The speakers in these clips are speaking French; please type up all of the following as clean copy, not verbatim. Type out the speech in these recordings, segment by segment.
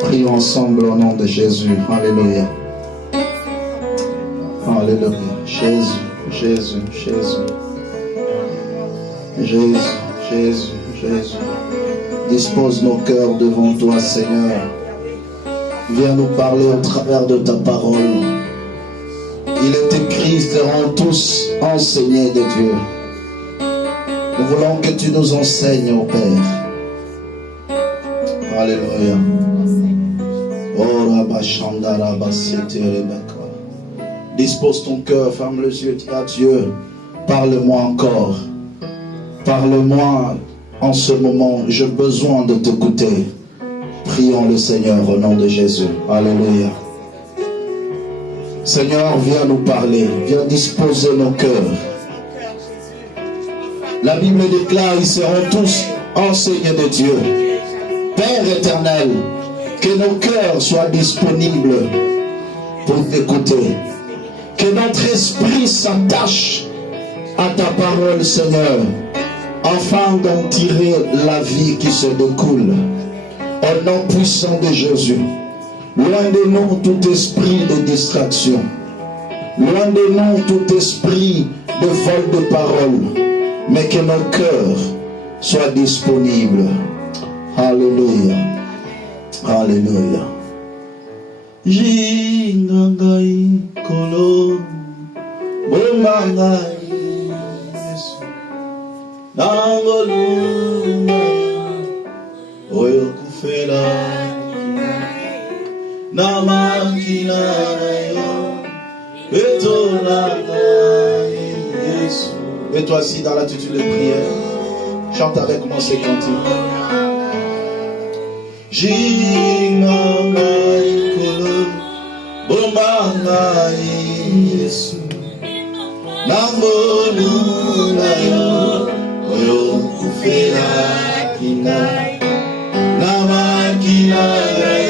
Prions ensemble au nom de Jésus. Alléluia. Alléluia. Jésus, Jésus, Jésus. Jésus, Jésus, Jésus. Dispose nos cœurs devant toi, Seigneur. Viens nous parler au travers de ta parole. Il est écrit, seront tous enseignés de Dieu. Nous voulons que tu nous enseignes, ô Père. Alléluia. Dispose ton cœur, ferme les yeux, dis à Dieu, parle-moi encore. Parle-moi en ce moment, j'ai besoin de t'écouter. Prions le Seigneur au nom de Jésus. Alléluia. Seigneur, viens nous parler, viens disposer nos cœurs. La Bible déclare, ils seront tous enseignés de Dieu. Père éternel, que nos cœurs soient disponibles pour t'écouter. Que notre esprit s'attache à ta parole, Seigneur, afin d'en tirer la vie qui se découle. Au nom puissant de Jésus, loin de nous tout esprit de distraction, loin de nous tout esprit de vol de parole, mais que nos cœurs soient disponibles. Alléluia. Alléluia. Jingangai kolo bomangai Yesu nangolunga oyo kufela namakina yo betolanga Yesu. Mets-toi assis dans l'attitude de prière. Chante avec moi ces cantiques. Jingangai kolo bomangai Yesu nangolunga yo oyo kufela kina namakina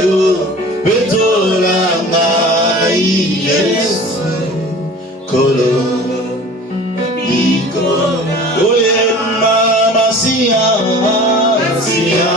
yo betolanga Yesu kolo ikona oye mama siya siya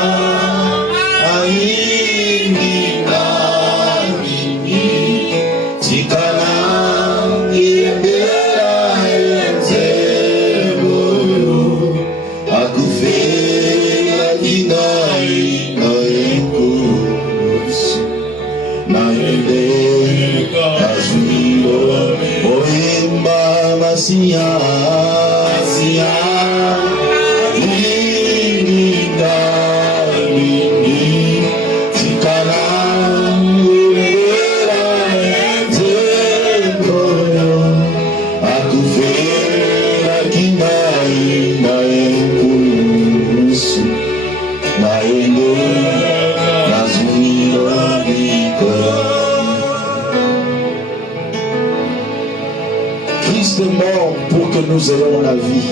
Christ est mort pour que nous ayons la vie.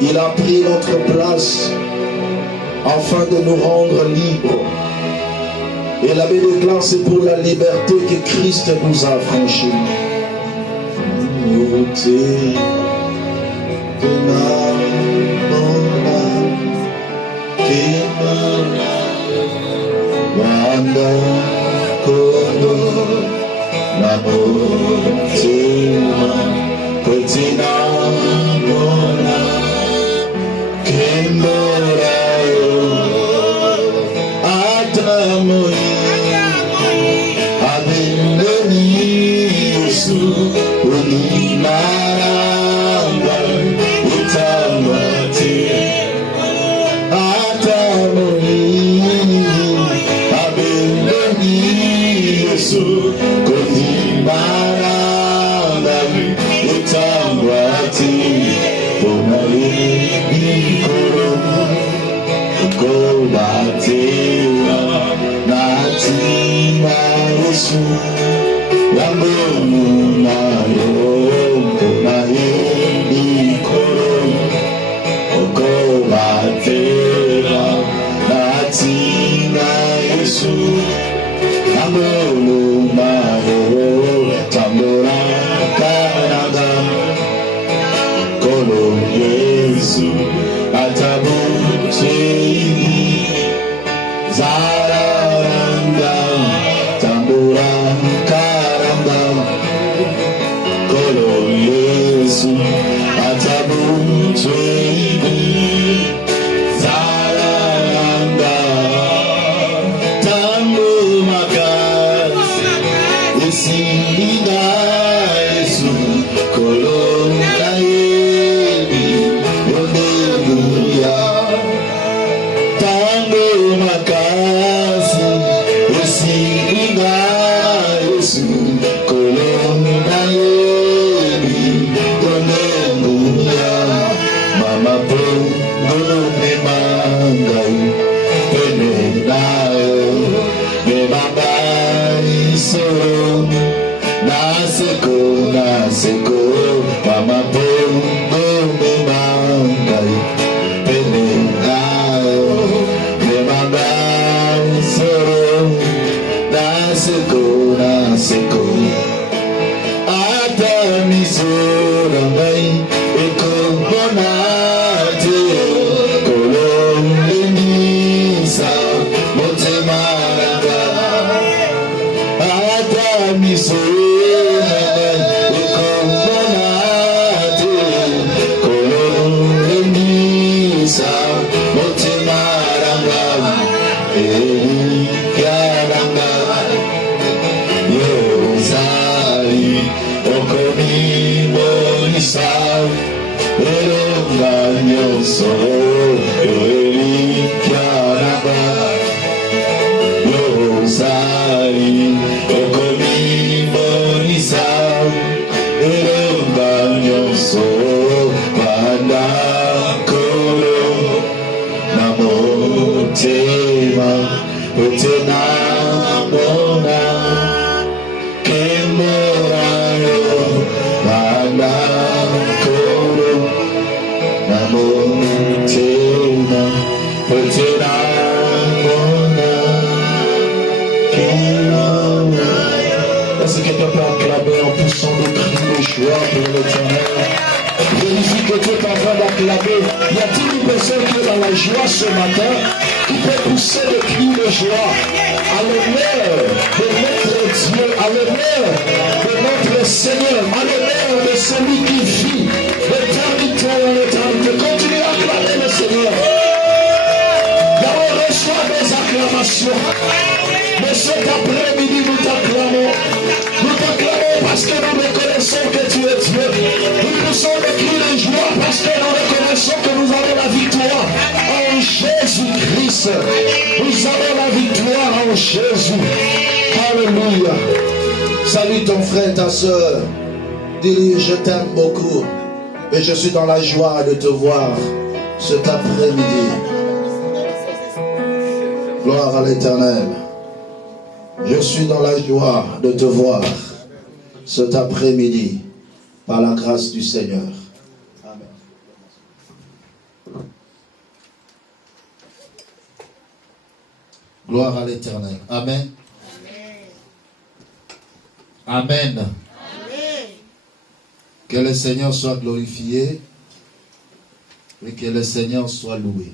Il a pris notre place afin de nous rendre libres. Et la Bible déclare, c'est pour la liberté que Christ nous a affranchis. Zararanga, tambura karanga, kolo Yesu, atabunchwebi. Zararanga, tambu makasi, esinga Yesu, kolo nayebi, yodeluya. Tango makasi, esinga Yesu, kolo nayebi, yodeluya. Mama pongo memangai, penenayo, memangai soro, naseko, mama pongo memangai, penenayo, memangai soro, naseko, ata misoro ngai, ekongonate, kolongenisa, motemaranga, ata misoro ngai, ekongonate, kolongenisa, motemaranga, yaranga, yozali, okomimolisa, elonga nyonso, yoelikiaranga, yozali, okomimolisa, elonga nyonso, bandakolo, na motema, otena mona, kemorayo, bandakolo, na motema, otena mona, kemorayo. Est-ce que quelqu'un peut acclamer en poussant des cris de joie pour l'Éternel? Vérifie que tu es en train d'acclamer. Y a-t-il une personne qui est dans la joie ce matin, qui peut pousser le cri de joie à l'honneur de notre Dieu, à l'honneur de notre Seigneur, à l'honneur de celui qui vit l'éternité en éternité? Continue à acclamer le Seigneur. D'abord, reçois des acclamations. Mais cet après-midi, nous t'acclamons. Nous t'acclamons parce que nous reconnaissons que tu es Dieu. Nous poussons le cri de joie parce que nous reconnaissons que nous avons la victoire en Jésus-Christ. Nous avons la victoire en Jésus. Alléluia. Salue ton frère, ta soeur. Dis-lui, je t'aime beaucoup. Et je suis dans la joie de te voir cet après-midi. Gloire à l'Éternel. Je suis dans la joie de te voir cet après-midi par la grâce du Seigneur. Amen. Gloire à l'Éternel. Amen. Amen. Amen. Que le Seigneur soit glorifié et que le Seigneur soit loué.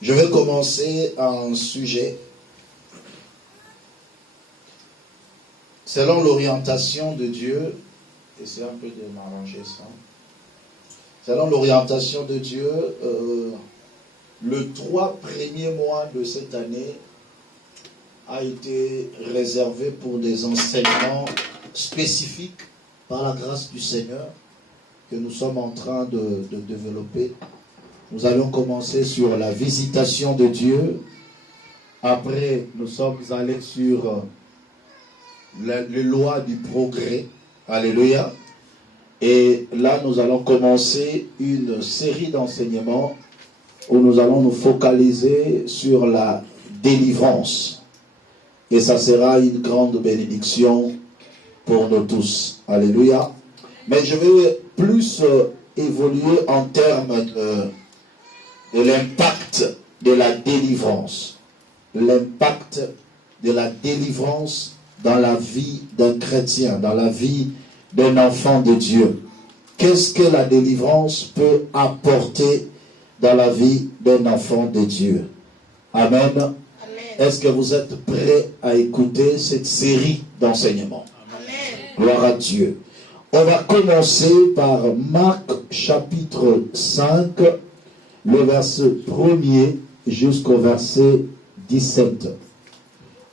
Je vais commencer un sujet. Selon l'orientation de Dieu, essayez un peu de m'arranger ça. Selon l'orientation de Dieu, le 3 premiers mois de cette année a été réservé pour des enseignements spécifiques par la grâce du Seigneur que nous sommes en train de développer. Nous allons commencer sur la visitation de Dieu. Après, nous sommes allés sur les lois du progrès. Alléluia. Et là, nous allons commencer une série d'enseignements où nous allons nous focaliser sur la délivrance. Et ça sera une grande bénédiction pour nous tous. Alléluia. Mais je vais plus évoluer en termes de l'impact de la délivrance. L'impact de la délivrance dans la vie d'un chrétien, dans la vie d'un enfant de Dieu. qu'est-ce que la délivrance peut apporter dans la vie d'un enfant de Dieu. Amen. Amen. Est-ce que vous êtes prêts à écouter cette série d'enseignements? Gloire à Dieu. On va commencer par Marc chapitre 5, le verset 1er jusqu'au verset 17.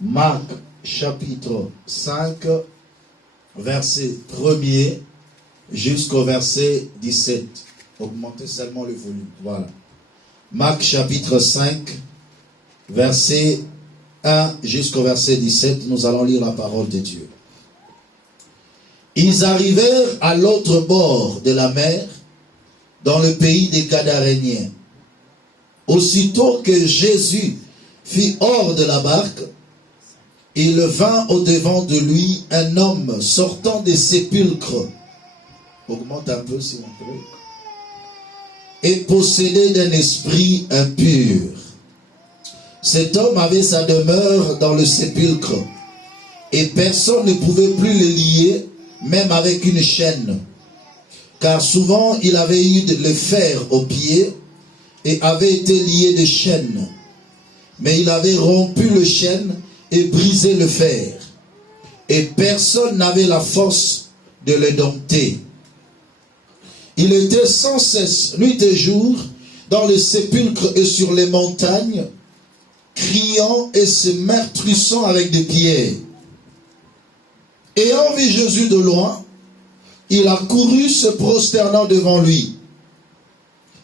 Marc chapitre 5, verset 1er jusqu'au verset 17. Augmentez seulement le volume. Voilà. Marc chapitre 5, verset 1 jusqu'au verset 17. Nous allons lire la parole de Dieu. Ils arrivèrent à l'autre bord de la mer, dans le pays des Gadaréniens. Aussitôt que Jésus fut hors de la barque, il vint au-devant de lui un homme sortant des sépulcres. Augmente un peu s'il vous plaît. Et possédé d'un esprit impur. Cet homme avait sa demeure dans le sépulcre, et personne ne pouvait plus le lier, même avec une chaîne, car souvent il avait eu le fer aux pieds et avait été lié de chaînes. Mais il avait rompu le chêne et brisé le fer, et personne n'avait la force de le dompter. Il était sans cesse, nuit et jour, dans les sépulcres et sur les montagnes, criant et se meurtrissant avec des pierres. Ayant vu Jésus de loin, il accourut se prosternant devant lui,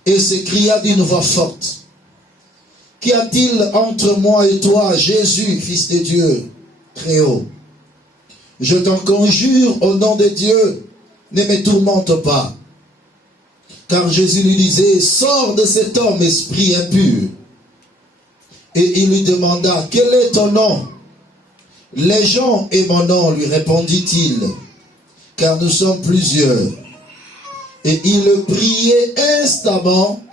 et s'écria d'une voix forte: Qu'y a-t-il entre moi et toi, Jésus, Fils de Dieu, très haut? Je t'en conjure au nom de Dieu, ne me tourmente pas. Car Jésus lui disait: Sors de cet homme, esprit impur. Et il lui demanda: Quel est ton nom? Légion est mon nom, lui répondit-il, car nous sommes plusieurs. Et il le priait instamment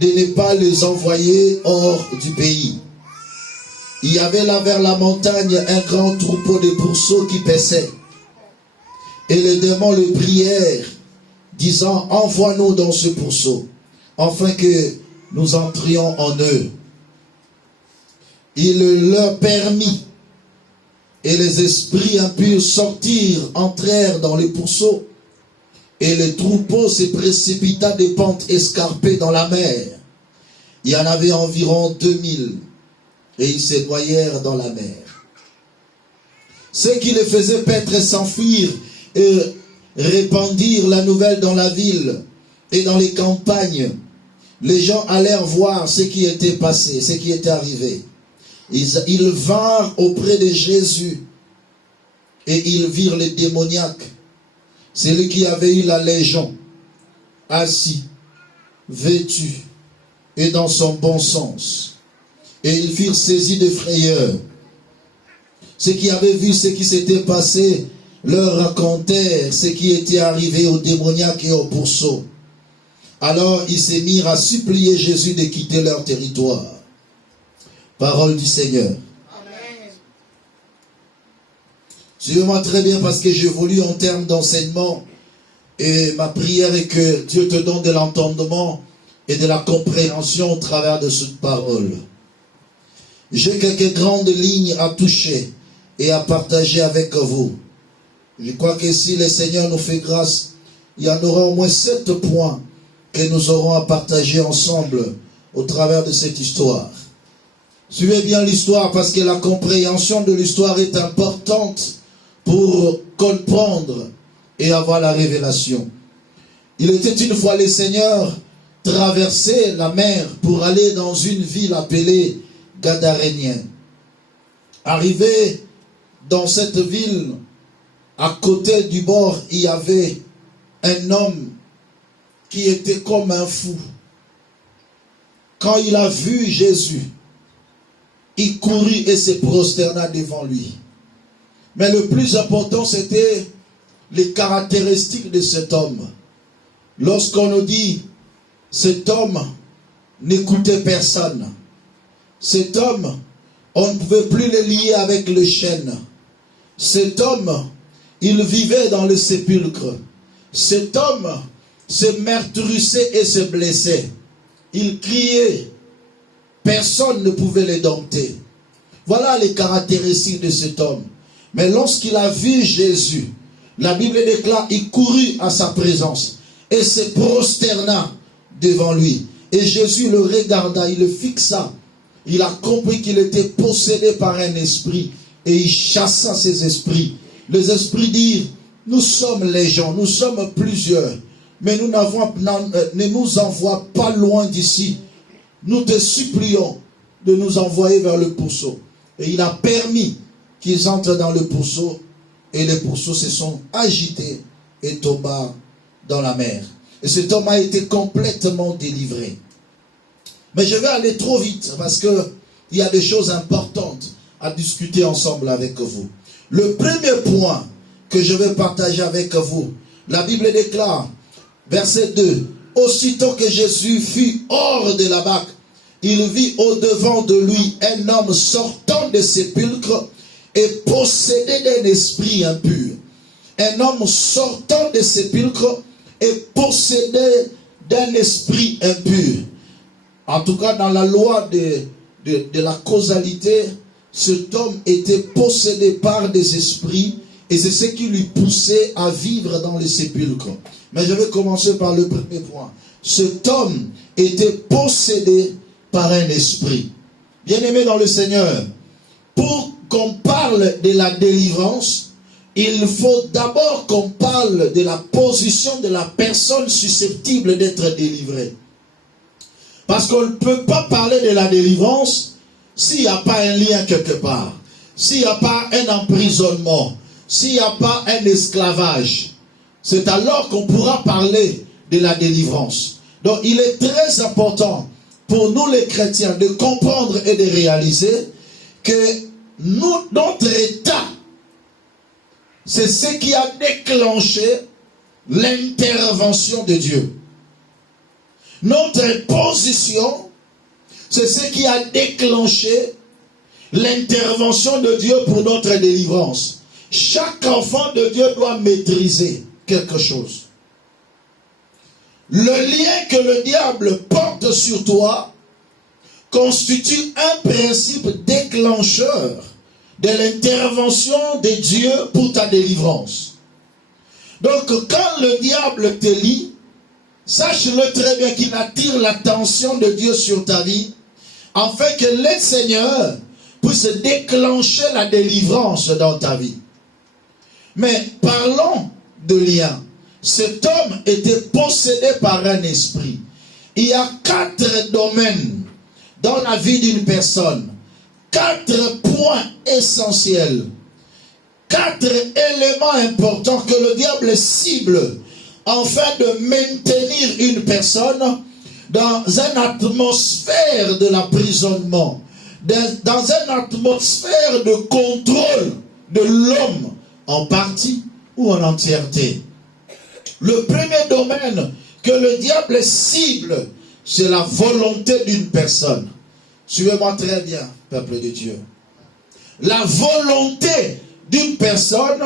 de ne pas les envoyer hors du pays. Il y avait là vers la montagne un grand troupeau de pourceaux qui paissaient. Et les démons le prièrent, disant: Envoie-nous dans ce pourceau, afin que nous entrions en eux. Il leur permit, et les esprits impurs sortirent, entrèrent dans les pourceaux, et le troupeau se précipita des pentes escarpées dans la mer. Il y en avait environ 2000, et ils se noyèrent dans la mer. Ceux qui les faisaient paître et s'enfuir, et répandirent la nouvelle dans la ville et dans les campagnes. Les gens allèrent voir ce qui était passé, ce qui était arrivé. Ils vinrent auprès de Jésus et ils virent le démoniaque, celui qui avait eu la légion, assis, vêtu et dans son bon sens. Et ils furent saisis de frayeur. Ceux qui avaient vu ce qui s'était passé leur racontèrent ce qui était arrivé aux démoniaques et aux pourceaux. Alors ils se mirent à supplier Jésus de quitter leur territoire. Parole du Seigneur. Amen. Suivez-moi très bien parce que j'évolue en termes d'enseignement. Et ma prière est que Dieu te donne de l'entendement et de la compréhension au travers de cette parole. J'ai quelques grandes lignes à toucher et à partager avec vous. Je crois que si le Seigneur nous fait grâce, il y en aura au moins 7 points que nous aurons à partager ensemble au travers de cette histoire. Suivez bien l'histoire parce que la compréhension de l'histoire est importante pour comprendre et avoir la révélation. Il était une fois le Seigneur traversait la mer pour aller dans une ville appelée Gadarénien. Arrivé dans cette ville, à côté du bord, il y avait un homme qui était comme un fou. Quand il a vu Jésus, il courut et se prosterna devant lui. Mais le plus important, c'était les caractéristiques de cet homme. Lorsqu'on nous dit, cet homme n'écoutait personne. Cet homme, on ne pouvait plus le lier avec le chêne. Cet homme, il vivait dans le sépulcre. Cet homme, se meurtrissait et se blessait. Il criait. Personne ne pouvait les dompter. Voilà les caractéristiques de cet homme. Mais lorsqu'il a vu Jésus, la Bible déclare, il courut à sa présence et se prosterna devant lui. Et Jésus le regarda, il le fixa. Il a compris qu'il était possédé par un esprit et il chassa ces esprits. Les esprits dirent, nous sommes légion, nous sommes plusieurs, mais ne nous envoie pas loin d'ici. Nous te supplions de nous envoyer vers le pourceau. Et il a permis qu'ils entrent dans le pourceau et les pourceaux se sont agités et tombèrent dans la mer. Et cet homme a été complètement délivré. Mais je vais aller trop vite parce qu'il y a des choses importantes à discuter ensemble avec vous. Le premier point que je vais partager avec vous, la Bible déclare, verset 2, aussitôt que Jésus fut hors de la barque, il vit au-devant de lui un homme sortant des sépulcres et possédé d'un esprit impur. Un homme sortant des sépulcres et possédé d'un esprit impur. En tout cas, dans la loi de la causalité, cet homme était possédé par des esprits et c'est ce qui lui poussait à vivre dans les sépulcres. Mais je vais commencer par le premier point. Cet homme était possédé par un esprit. Bien-aimé dans le Seigneur, pour qu'on parle de la délivrance, il faut d'abord qu'on parle de la position de la personne susceptible d'être délivrée. Parce qu'on ne peut pas parler de la délivrance s'il n'y a pas un lien quelque part, s'il n'y a pas un emprisonnement, s'il n'y a pas un esclavage. C'est alors qu'on pourra parler de la délivrance. Donc il est très important pour nous les chrétiens de comprendre et de réaliser que notre état, c'est ce qui a déclenché l'intervention de Dieu. Notre position, c'est ce qui a déclenché l'intervention de Dieu pour notre délivrance. Chaque enfant de Dieu doit maîtriser quelque chose. Le lien que le diable porte sur toi constitue un principe déclencheur de l'intervention de Dieu pour ta délivrance. Donc quand le diable te lie, sache-le très bien qu'il attire l'attention de Dieu sur ta vie, afin que le Seigneur puisse déclencher la délivrance dans ta vie. Mais parlons de lien. Cet homme était possédé par un esprit. Il y a 4 domaines dans la vie d'une personne. 4 points essentiels. 4 éléments importants que le diable cible afin de maintenir une personne dans une atmosphère de l'emprisonnement, dans une atmosphère de contrôle de l'homme en partie ou en entièreté. Le premier domaine que le diable cible, c'est la volonté d'une personne. Suivez-moi très bien, peuple de Dieu. La volonté d'une personne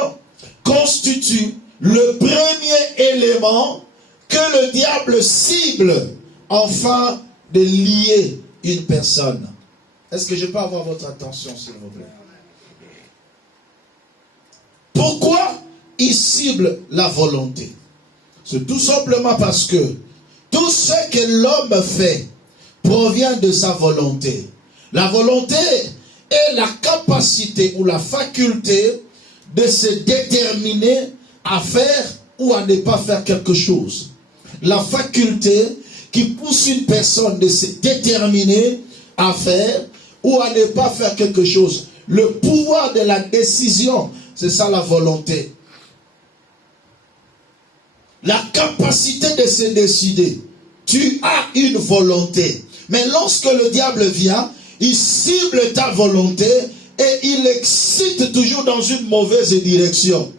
constitue le premier élément que le diable cible afin de lier une personne. Est-ce que je peux avoir votre attention, s'il vous plaît? Pourquoi il cible la volonté? C'est tout simplement parce que tout ce que l'homme fait provient de sa volonté. La volonté est la capacité ou la faculté de se déterminer à faire ou à ne pas faire quelque chose. La faculté qui pousse une personne de se déterminer à faire ou à ne pas faire quelque chose. Le pouvoir de la décision, c'est ça la volonté. La capacité de se décider. Tu as une volonté. Mais lorsque le diable vient, il cible ta volonté et il excite toujours dans une mauvaise direction.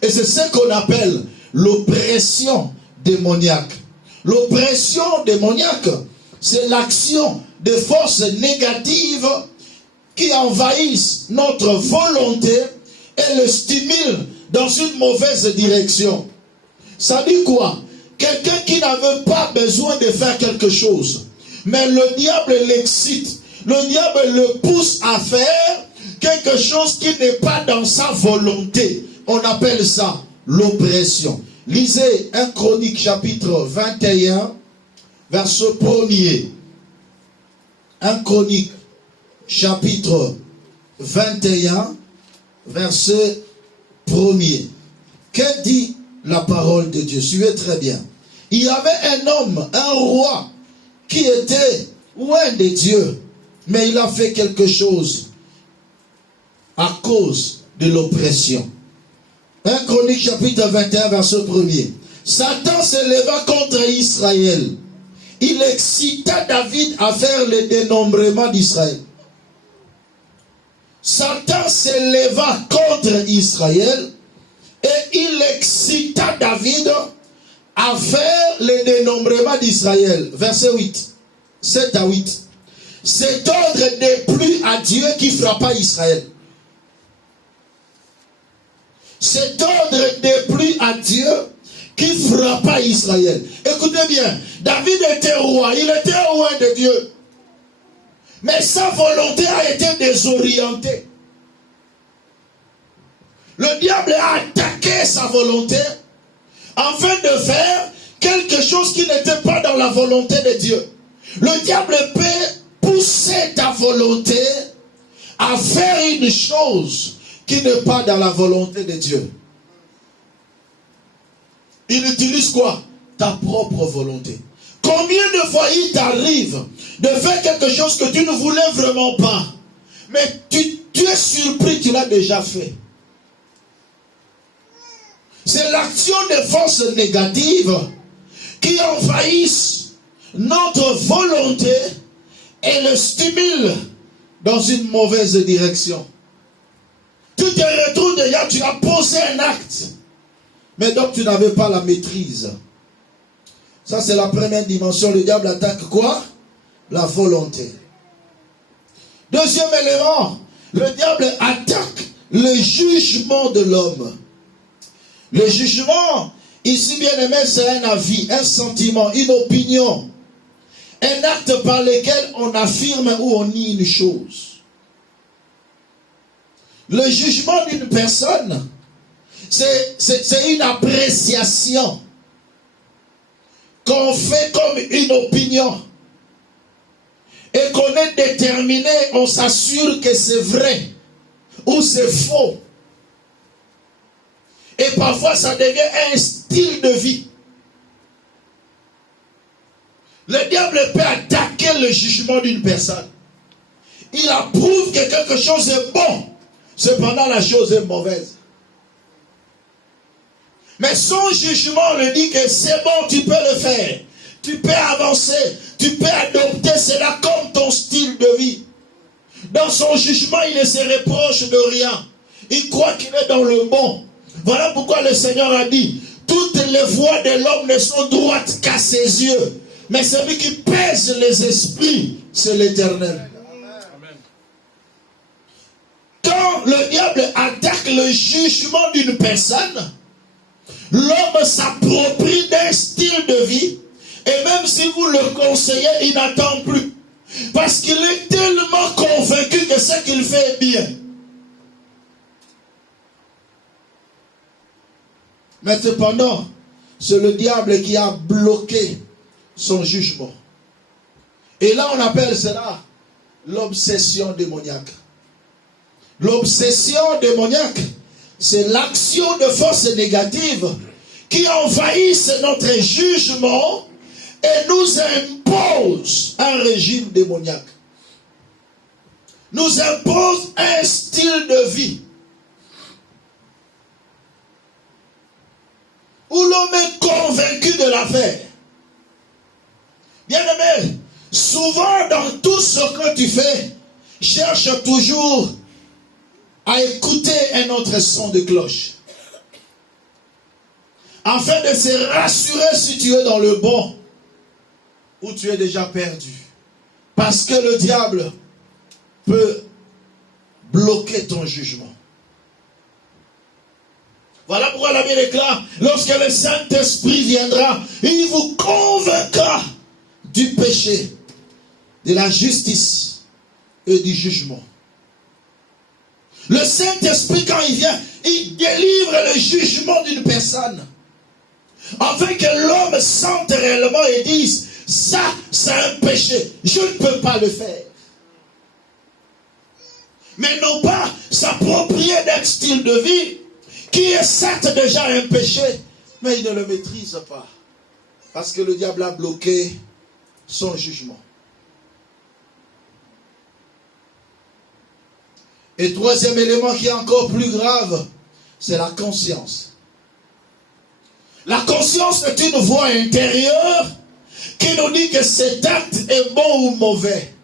Et c'est ce qu'on appelle l'oppression démoniaque. L'oppression démoniaque, c'est l'action de forces négatives qui envahissent notre volonté et le stimulent dans une mauvaise direction. Ça dit quoi? Quelqu'un qui n'avait pas besoin de faire quelque chose. Mais le diable l'excite. Le diable le pousse à faire quelque chose qui n'est pas dans sa volonté. On appelle ça l'oppression. Lisez 1 Chronique chapitre 21, verset 1er. 1 Chronique chapitre 21, verset 1er. Que dit la parole de Dieu? Suivez très bien. Il y avait un homme, un roi, qui était loin de Dieu, mais il a fait quelque chose à cause de l'oppression. 1 Chronique chapitre 21, verset 1er. Satan s'éleva contre Israël. Il excita David à faire le dénombrement d'Israël. Satan s'éleva contre Israël et il excita David à faire le dénombrement d'Israël. Verset 8. 7 à 8. Cet ordre déplut à Dieu qui frappa Israël. Cet ordre déplut à Dieu qui frappa Israël. Écoutez bien, David était roi, il était roi de Dieu. Mais sa volonté a été désorientée. Le diable a attaqué sa volonté afin de faire quelque chose qui n'était pas dans la volonté de Dieu. Le diable peut pousser ta volonté à faire une chose qui n'est pas dans la volonté de Dieu. Il utilise quoi? Ta propre volonté. Combien de fois il t'arrive de faire quelque chose que tu ne voulais vraiment pas, mais tu es surpris, tu l'as déjà fait. C'est l'action des forces négatives qui envahissent notre volonté et le stimulent dans une mauvaise direction. Tu te retrouves déjà, tu as posé un acte, mais donc tu n'avais pas la maîtrise. Ça c'est la première dimension. Le diable attaque quoi? La volonté. Deuxième élément, le diable attaque le jugement de l'homme. Le jugement, ici bien aimé, c'est un avis, un sentiment, une opinion. Un acte par lequel on affirme ou on nie une chose. Le jugement d'une personne, c'est une appréciation qu'on fait comme une opinion. Et qu'on est déterminé, on s'assure que c'est vrai ou c'est faux. Et parfois ça devient un style de vie. Le diable peut attaquer le jugement d'une personne. Il approuve que quelque chose est bon. Cependant la chose est mauvaise. Mais son jugement lui dit que c'est bon, tu peux le faire. Tu peux avancer. Tu peux adopter cela comme ton style de vie. Dans son jugement, il ne se reproche de rien. Il croit qu'il est dans le bon. Voilà pourquoi le Seigneur a dit, toutes les voies de l'homme ne sont droites qu'à ses yeux. Mais celui qui pèse les esprits, c'est l'Éternel. Quand le diable attaque le jugement d'une personne, l'homme s'approprie d'un style de vie. Et même si vous le conseillez, il n'attend plus. Parce qu'il est tellement convaincu que ce qu'il fait est bien. Mais cependant, c'est le diable qui a bloqué son jugement. Et là, on appelle cela l'obsession démoniaque. L'obsession démoniaque, c'est l'action de forces négatives qui envahissent notre jugement et nous impose un régime démoniaque. Nous impose un style de vie où l'homme est convaincu de l'affaire. Bien-aimé, souvent dans tout ce que tu fais, cherche toujours à écouter un autre son de cloche, afin de se rassurer si tu es dans le bon ou tu es déjà perdu. Parce que le diable peut bloquer ton jugement. Voilà pourquoi la Bible déclare, lorsque le Saint-Esprit viendra, il vous convaincra du péché, de la justice et du jugement. Le Saint-Esprit, quand il vient, il délivre le jugement d'une personne. Afin que l'homme sente réellement et dise, ça, c'est un péché, je ne peux pas le faire. Mais non pas s'approprier d'un style de vie qui est certes déjà un péché, mais il ne le maîtrise pas. Parce que le diable a bloqué son jugement. Et troisième élément qui est encore plus grave, c'est la conscience. La conscience est une voix intérieure qui nous dit que cet acte est bon ou mauvais.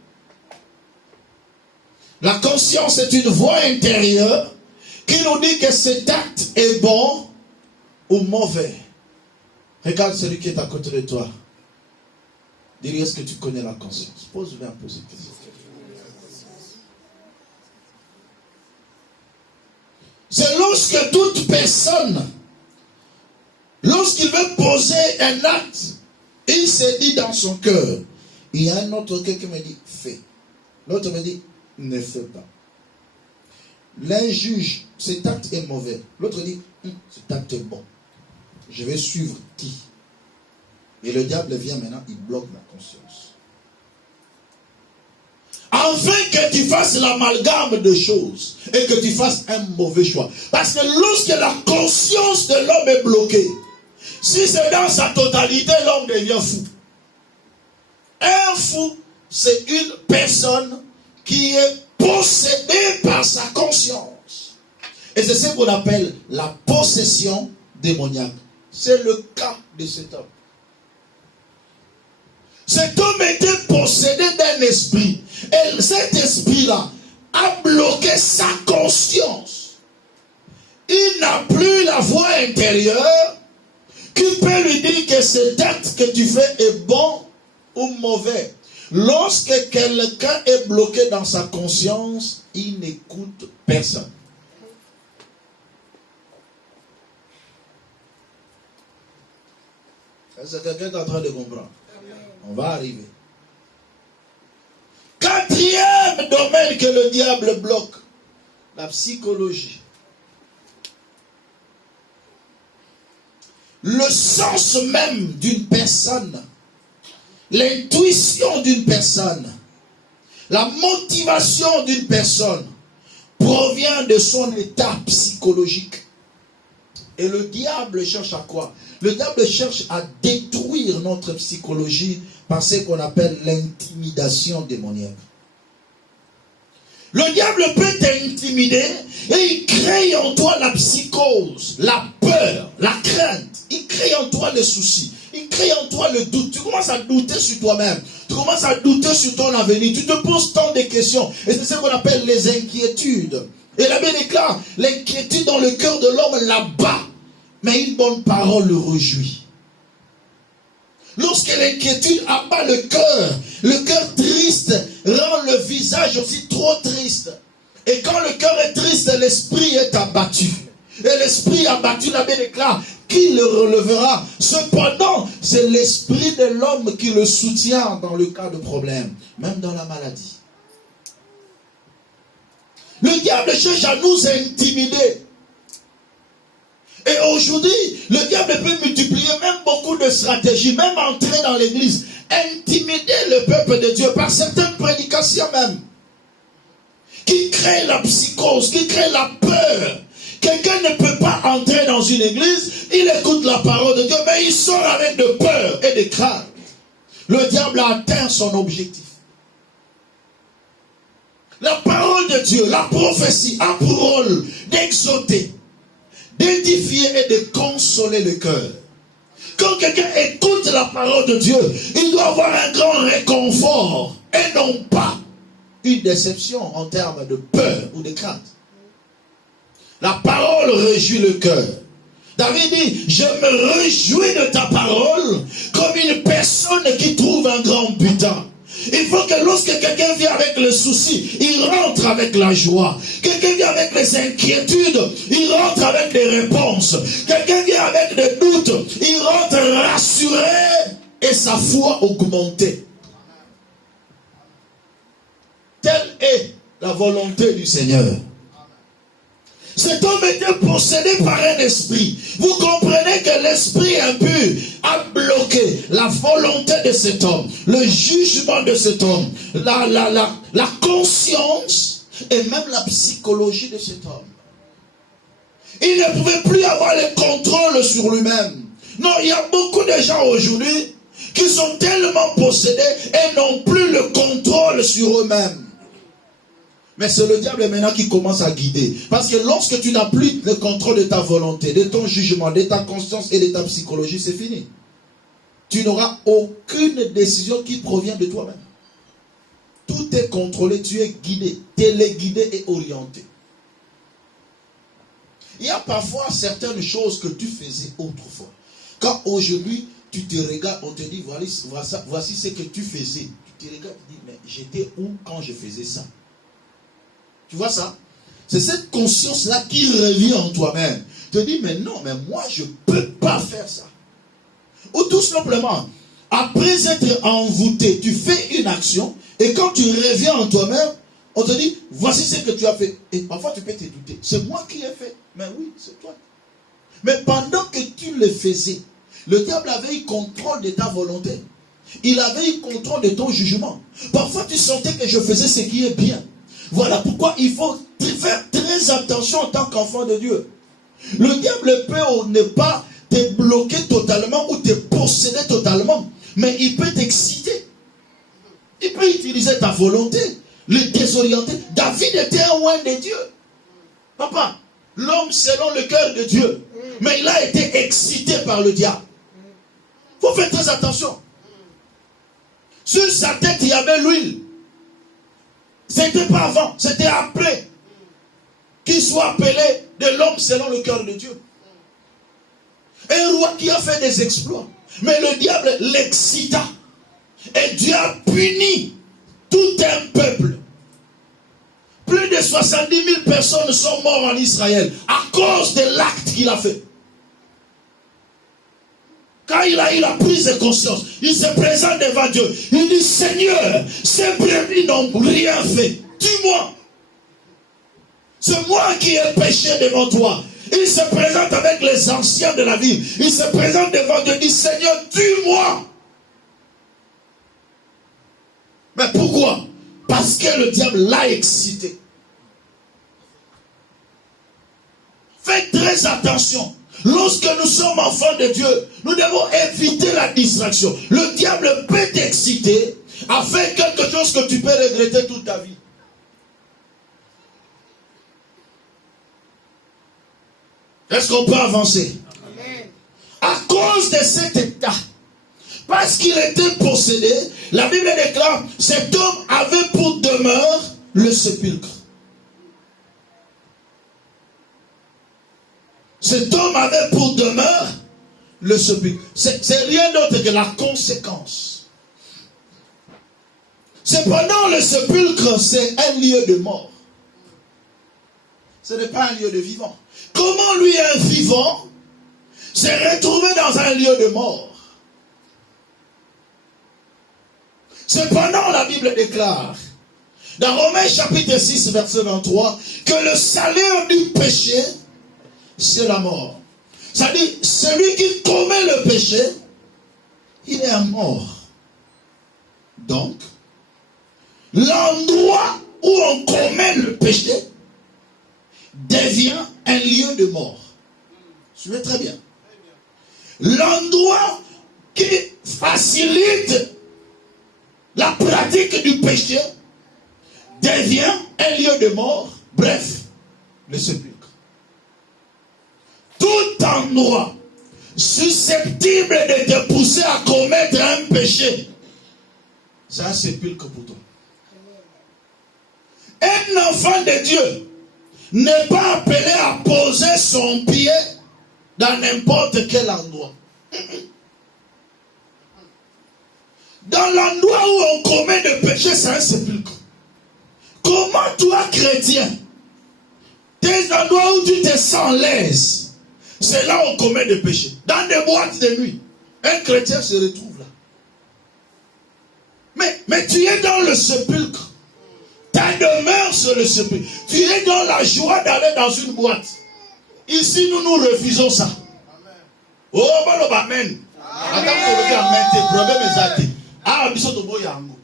La conscience est une voix intérieure qui nous dit que cet acte est bon ou mauvais. Regarde celui qui est à côté de toi. Dis-lui, est-ce que tu connais la conscience? Pose-lui un peu cette question. C'est lorsque toute personne, lorsqu'il veut poser un acte, il se dit dans son cœur, il y a un autre qui me dit, fais. L'autre me dit, ne fais pas. L'un juge, cet acte est mauvais. L'autre dit, cet acte est bon. Je vais suivre qui? Et le diable vient maintenant, il bloque la conscience. Afin que tu fasses l'amalgame de choses et que tu fasses un mauvais choix. Parce que lorsque la conscience de l'homme est bloquée, si c'est dans sa totalité, l'homme devient fou. Un fou, c'est une personne qui est possédée par sa conscience. Et c'est ce qu'on appelle la possession démoniaque. C'est le cas de cet homme. Cet homme était possédé d'un esprit. Et cet esprit-là a bloqué sa conscience. Il n'a plus la voix intérieure qui peut lui dire que cet acte que tu fais est bon ou mauvais. Lorsque quelqu'un est bloqué dans sa conscience, il n'écoute personne. Est-ce que quelqu'un est en train de comprendre? On va arriver. Quatrième domaine que le diable bloque, la psychologie. Le sens même d'une personne, l'intuition d'une personne, la motivation d'une personne provient de son état psychologique. Et le diable cherche à quoi? Le diable cherche à détruire notre psychologie par ce qu'on appelle l'intimidation démoniaque. Le diable peut t'intimider et il crée en toi la psychose, la peur, la crainte. Il crée en toi le souci. Il crée en toi le doute. Tu commences à douter sur toi-même. Tu commences à douter sur ton avenir. Tu te poses tant de questions. Et c'est ce qu'on appelle les inquiétudes. Et la Bible déclare, l'inquiétude dans le cœur de l'homme l'abat. Mais une bonne parole le réjouit. Lorsque l'inquiétude abat le cœur triste rend le visage aussi trop triste. Et quand le cœur est triste, l'esprit est abattu. Et l'esprit abattu, la Bible déclare, qui le relèvera? Cependant, c'est l'esprit de l'homme qui le soutient dans le cas de problème, même dans la maladie. Le diable cherche à nous intimider. Et aujourd'hui, le diable peut multiplier même beaucoup de stratégies, même entrer dans l'église, intimider le peuple de Dieu par certaines prédications même, qui créent la psychose, qui créent la peur. Quelqu'un ne peut pas entrer dans une église, il écoute la parole de Dieu, mais il sort avec de peur et de crainte. Le diable a atteint son objectif. La parole de Dieu, la prophétie a pour rôle d'exhorter, d'édifier et de consoler le cœur. Quand quelqu'un écoute la parole de Dieu, il doit avoir un grand réconfort et non pas une déception en termes de peur ou de crainte. La parole réjouit le cœur. David dit, je me réjouis de ta parole comme une personne qui trouve un grand butin. Il faut que lorsque quelqu'un vient avec le souci, il rentre avec la joie. Quelqu'un vient avec les inquiétudes, il rentre avec des réponses. Quelqu'un vient avec des doutes, il rentre rassuré et sa foi augmentée. Telle est la volonté du Seigneur. Cet homme était possédé par un esprit. Vous comprenez que l'esprit impur a bloqué la volonté de cet homme, le jugement de cet homme, la conscience et même la psychologie de cet homme. Il ne pouvait plus avoir le contrôle sur lui-même. Non, il y a beaucoup de gens aujourd'hui qui sont tellement possédés et n'ont plus le contrôle sur eux-mêmes. Mais c'est le diable maintenant qui commence à guider. Parce que lorsque tu n'as plus le contrôle de ta volonté, de ton jugement, de ta conscience et de ta psychologie, c'est fini. Tu n'auras aucune décision qui provient de toi-même. Tout est contrôlé, tu es guidé, téléguidé et orienté. Il y a parfois certaines choses que tu faisais autrefois. Quand aujourd'hui, tu te regardes, on te dit, voici ce que tu faisais. Tu te regardes, tu te dis, mais j'étais où quand je faisais ça? Tu vois ça? C'est cette conscience-là qui revient en toi-même. Tu te dis, mais non, mais moi, je ne peux pas faire ça. Ou tout simplement, après être envoûté, tu fais une action, et quand tu reviens en toi-même, on te dit, voici ce que tu as fait. Et parfois, tu peux te douter. C'est moi qui ai fait. Mais oui, c'est toi. Mais pendant que tu le faisais, le diable avait eu contrôle de ta volonté. Il avait eu contrôle de ton jugement. Parfois, tu sentais que je faisais ce qui est bien. Voilà pourquoi il faut faire très attention en tant qu'enfant de Dieu. Le diable peut ne pas te bloquer totalement ou te posséder totalement, mais il peut t'exciter. Il peut utiliser ta volonté, le désorienter. David était un oint de Dieu. Papa, l'homme selon le cœur de Dieu, mais il a été excité par le diable. Il faut faire très attention. Sur sa tête, il y avait l'huile. C'était pas avant, c'était après qu'il soit appelé de l'homme selon le cœur de Dieu. Un roi qui a fait des exploits. Mais le diable l'excita. Et Dieu a puni tout un peuple. Plus de 70 000 personnes sont mortes en Israël à cause de l'acte qu'il a fait. Quand il a eu la prise de conscience, il se présente devant Dieu. Il dit, Seigneur, ces brebis n'ont rien fait. Tue-moi. C'est moi qui ai péché devant toi. Il se présente avec les anciens de la ville. Il se présente devant Dieu et dit, Seigneur, tue-moi. Mais pourquoi? Parce que le diable l'a excité. Faites très attention. Lorsque nous sommes enfants de Dieu, nous devons éviter la distraction. Le diable peut t'exciter à faire quelque chose que tu peux regretter toute ta vie. Est-ce qu'on peut avancer? Amen. À cause de cet état, parce qu'il était possédé, la Bible déclare, cet homme avait pour demeure le sépulcre. Cet homme avait pour demeure le sépulcre. C'est rien d'autre que la conséquence. Cependant, le sépulcre, c'est un lieu de mort. Ce n'est pas un lieu de vivant. Comment lui, un vivant, s'est retrouvé dans un lieu de mort? Cependant, la Bible déclare, dans Romains chapitre 6, verset 23, que le salaire du péché, c'est la mort. C'est-à-dire, celui qui commet le péché, il est mort. Donc, l'endroit où on commet le péché devient un lieu de mort. Suivez très bien. L'endroit qui facilite la pratique du péché devient un lieu de mort. Bref, le sépulcre. Tout endroit susceptible de te pousser à commettre un péché, c'est un sépulcre pour toi. Un enfant de Dieu n'est pas appelé à poser son pied dans n'importe quel endroit. Dans l'endroit où on commet des péchés, c'est un sépulcre. Comment toi, chrétien, tes endroits où tu te sens l'aise, c'est là où on commet des péchés. Dans des boîtes de nuit, un chrétien se retrouve là. Mais tu es dans le sépulcre. Ta demeure sur le sépulcre. Tu es dans la joie d'aller dans une boîte. Ici, nous refusons ça. Oh, amen. Attends, amen. Tes problèmes exacts. Ah, biso boy yango.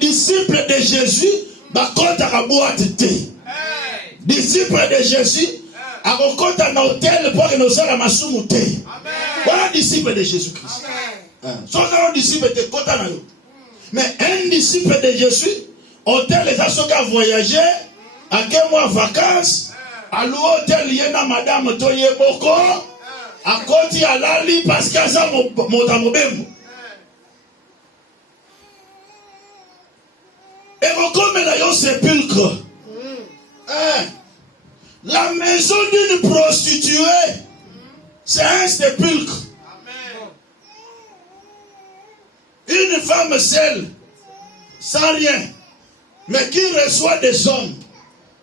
Disciple de Jésus, compte à la boîte. Disciple de Jésus, à compte à l'hôtel pour que nous ayons la massoumouté. Voilà disciple de Jésus-Christ. Son disciple de compte à nous. Mais un disciple de Jésus, hôtel les assos qui a voyagé, à quel mois vacances, à l'hôtel, il y a madame Toye Boko, à côté à l'ali parce qu'il y a ça, mon et comme il y a un sépulcre, la maison d'une prostituée, c'est un sépulcre. Une femme seule, sans rien, mais qui reçoit des hommes,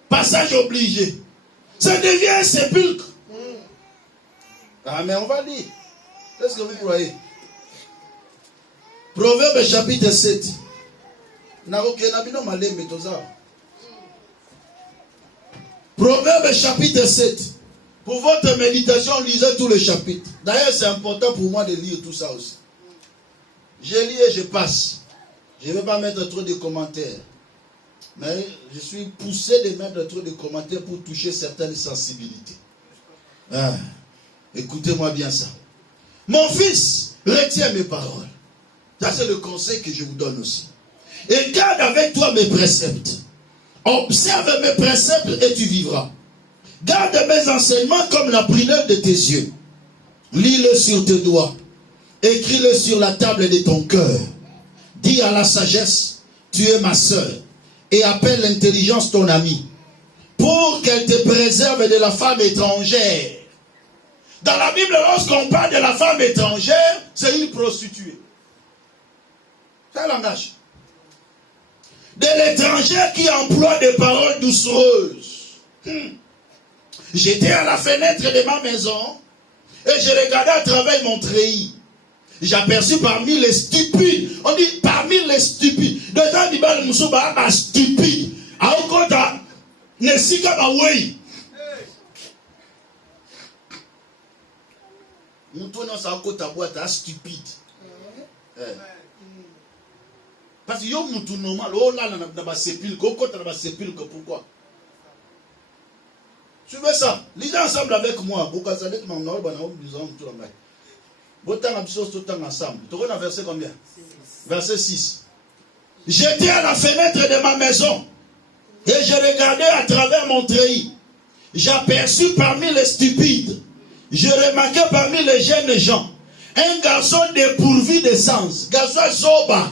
passage obligé, ça devient un sépulcre. Ah, mais on va lire. Qu'est-ce que vous croyez? Proverbe chapitre 7. Proverbe chapitre 7. Pour votre méditation, lisez tout le chapitre. D'ailleurs, c'est important pour moi de lire tout ça aussi. Je lis et je passe. Je ne vais pas mettre trop de commentaires. Mais je suis poussé de mettre trop de commentaires pour toucher certaines sensibilités. Ah, écoutez-moi bien ça. Mon fils, retiens mes paroles. Ça, c'est le conseil que je vous donne aussi. Et garde avec toi mes préceptes. Observe mes préceptes et tu vivras. Garde mes enseignements comme la prunelle de tes yeux. Lis-le sur tes doigts. Écris-le sur la table de ton cœur. Dis à la sagesse, tu es ma sœur. Et appelle l'intelligence ton amie. Pour qu'elle te préserve de la femme étrangère. Dans la Bible, lorsqu'on parle de la femme étrangère, c'est une prostituée. C'est un langage. De l'étranger qui emploie des paroles doucereuses. J'étais à la fenêtre de ma maison et je regardais à travers mon treillis. J'aperçus parmi les stupides. On dit parmi les stupides. Dedans, il y a des gens stupides. À Okota, Nesika Bawei. Mouton non sa Okota boîte stupide. Parce que yo mouton normal, oh là dans ma sépulcre, Okota dans ma sépulcre, pourquoi? Suivez ça. Lisez ensemble avec moi. Verset combien? Verset 6. J'étais à la fenêtre de ma maison et je regardais à travers mon treillis. J'aperçus parmi les stupides, je remarquais parmi les jeunes gens un garçon dépourvu de sens. Garçon zoba.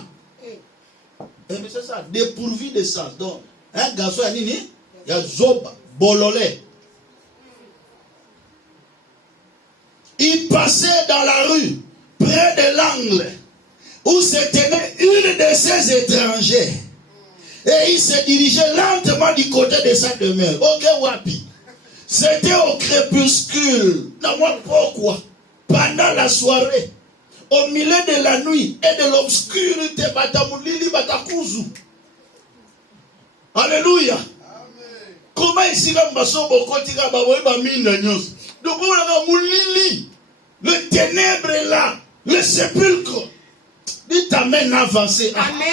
Mais c'est ça, dépourvu de sens. Donc, un garçon il y a zoba, bololé. Il passait dans la rue, près de l'angle, où se tenait une de ces étrangers. Et il se dirigeait lentement du côté de sa demeure. Ok, wapi. C'était au crépuscule. Non, moi, pourquoi? Pendant la soirée, au milieu de la nuit et de l'obscurité, batamulili batakuzu. Alléluia. Comment ici, là, donc, le ténèbre est là, le sépulcre. Il t'amène à avancer. Amen.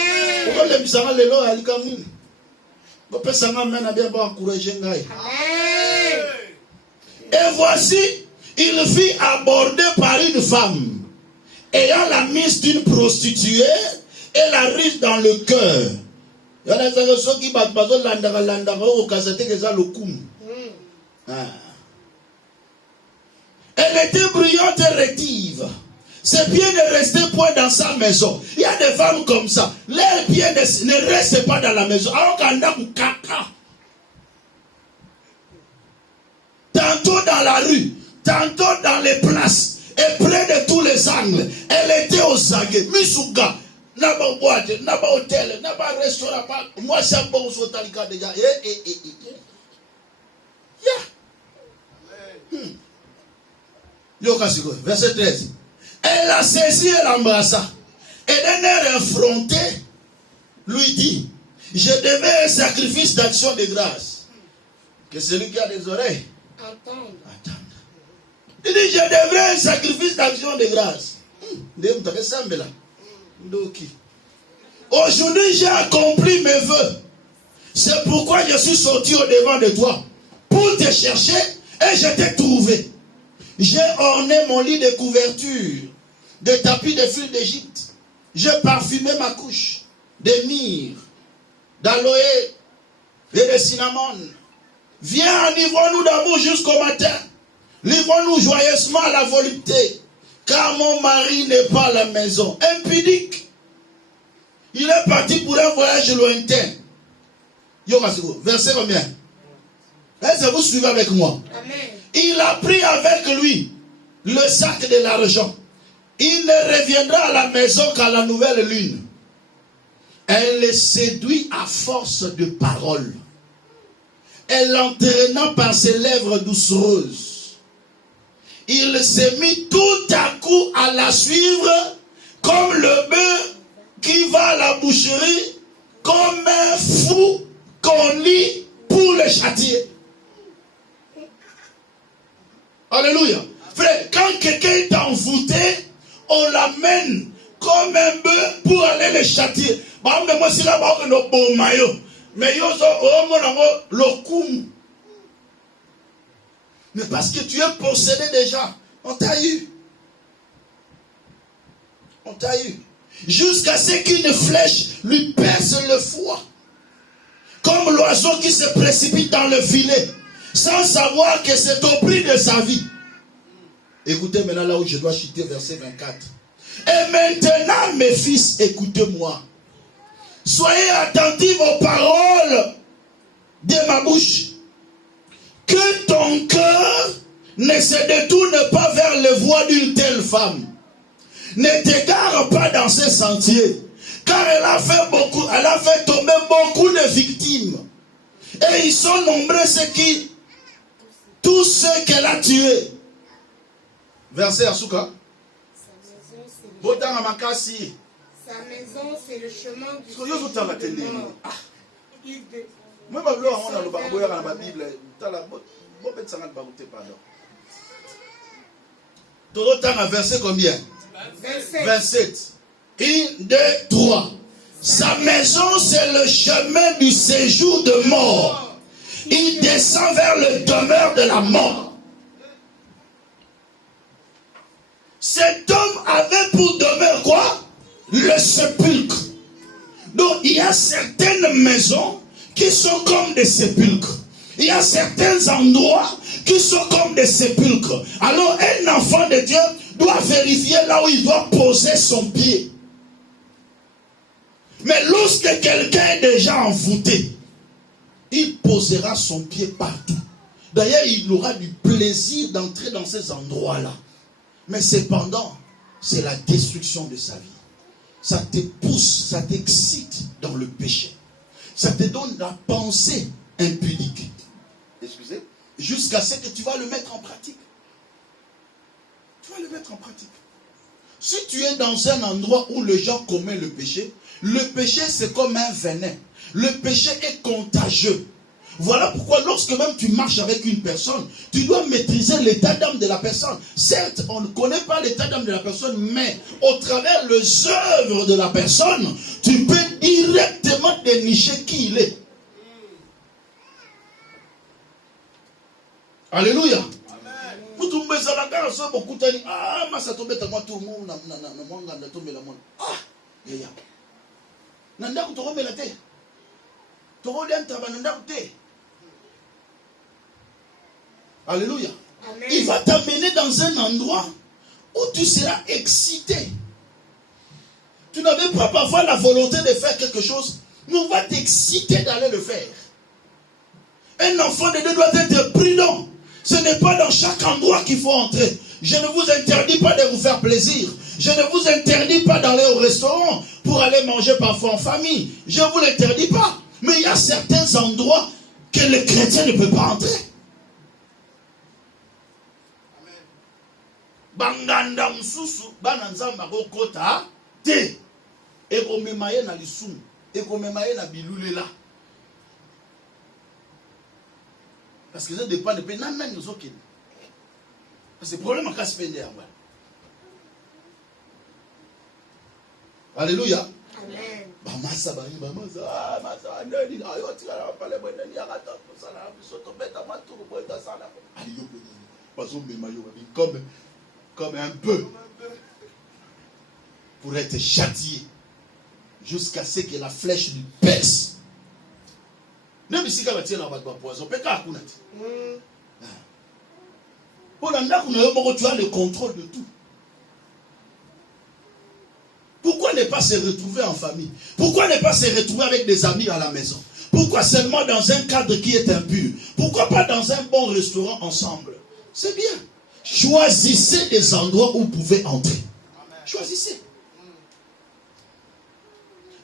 Et voici, il fut abordé par une femme, ayant la mise d'une prostituée et la riche dans le cœur. Elle était brillante et rétive. Ses pieds ne restaient point dans sa maison. Il y a des femmes comme ça. Leurs pieds ne restent pas dans la maison. Tantôt dans la rue, tantôt dans les places, et près de tous les arbres. angle. Elle était aux aguets. Misuga. Naba boîte, naba hôtel, naba restaurant. Moi, c'est un bon sotalika déjà. Verset 13. Elle a saisi et l'embrassa. Et d'un air effronté, lui dit, je devais un sacrifice d'action de grâce. Que celui qui a des oreilles entende. Il dit, je devrais un sacrifice d'action de grâce. Aujourd'hui, j'ai accompli mes vœux. C'est pourquoi je suis sorti au devant de toi pour te chercher et je t'ai trouvé. J'ai orné mon lit de couverture, de tapis de fil d'Égypte. J'ai parfumé ma couche de myrrhe, d'aloe et de cinnamon. Viens, livrons-nous d'amour jusqu'au matin. Livrons-nous joyeusement à la volupté. Car mon mari n'est pas à la maison. Impudique. Il est parti pour un voyage lointain. Verset combien? Est-ce que vous suivez avec moi? Amen. Il a pris avec lui le sac de l'argent. Il ne reviendra à la maison qu'à la nouvelle lune. Elle le séduit à force de paroles. Elle l'entraîna par ses lèvres doucereuses. Il s'est mis tout à coup à la suivre comme le bœuf qui va à la boucherie, comme un fou qu'on lit pour le châtier. Alléluia. Frère, quand quelqu'un est envoûté, on l'amène comme un bœuf pour aller le châtier. Mais parce que tu es possédé déjà, on t'a eu. On t'a eu. Jusqu'à ce qu'une flèche lui perce le foie. Comme l'oiseau qui se précipite dans le filet, sans savoir que c'est au prix de sa vie. Écoutez maintenant là où je dois chuter, verset 24. Et maintenant, mes fils, écoutez-moi. Soyez attentifs aux paroles de ma bouche. Que ton cœur ne se détourne pas vers les voies d'une telle femme. Ne t'égare pas dans ses sentiers. Car elle a fait tomber beaucoup de victimes. Et ils sont nombreux tous ceux qu'elle a tués. Verset Asuka. Sa maison, c'est le chemin du Seigneur. Verset combien? 27. 1, 2, 3. Sa maison, c'est le chemin du séjour de mort. Il descend vers le demeure de la mort. Cet homme avait pour demeure quoi? Le sépulcre. Donc il y a certaines maisons qui sont comme des sépulcres. Il y a certains endroits qui sont comme des sépulcres. Alors un enfant de Dieu doit vérifier là où il doit poser son pied. Mais lorsque quelqu'un est déjà envoûté, il posera son pied partout. D'ailleurs, il aura du plaisir d'entrer dans ces endroits-là. Mais cependant, c'est la destruction de sa vie. Ça te pousse, ça t'excite dans le péché. Ça te donne la pensée impudique. Excusez. Jusqu'à ce que tu vas le mettre en pratique. Tu vas le mettre en pratique. Si tu es dans un endroit où les gens commettent le péché c'est comme un venin. Le péché est contagieux. Voilà pourquoi lorsque même tu marches avec une personne, tu dois maîtriser l'état d'âme de la personne. Certes, on ne connaît pas l'état d'âme de la personne, mais au travers les œuvres de la personne, tu peux directement dénicher qui il est. Alléluia. Alléluia. Amen. Il va t'amener dans un endroit où tu seras excité. Tu n'avais pas parfois la volonté de faire quelque chose, mais on va t'exciter d'aller le faire. Un enfant de Dieu doit être prudent. Ce n'est pas dans chaque endroit qu'il faut entrer. Je ne vous interdis pas de vous faire plaisir. Je ne vous interdis pas d'aller au restaurant pour aller manger parfois en famille. Je ne vous l'interdis pas. Mais il y a certains endroits que le chrétien ne peut pas entrer. Banganda mususu bananzamba kokota te ekomemaye na lisumu ekomemaye na bilulela parce que ça dépend de nana nyozokene parce que problème akasi pende ya bwana. Alléluia. Amen. Bamasa masa ndeni ayo tikala pale bwendeni yakata kusala bisoto beta maturu bwenda sana aliyo bwendeni bazomema yo comme un peu pour être châtié jusqu'à ce que la flèche lui perce. Ne bisika batia na bato poison peka akuna ti. Pour l'anda kuna yo moko tu as le contrôle de tout. Pourquoi ne pas se retrouver en famille? Pourquoi ne pas se retrouver avec des amis à la maison? Pourquoi seulement dans un cadre qui est impur? Pourquoi pas dans un bon restaurant ensemble? C'est bien. Choisissez des endroits où vous pouvez entrer. Choisissez.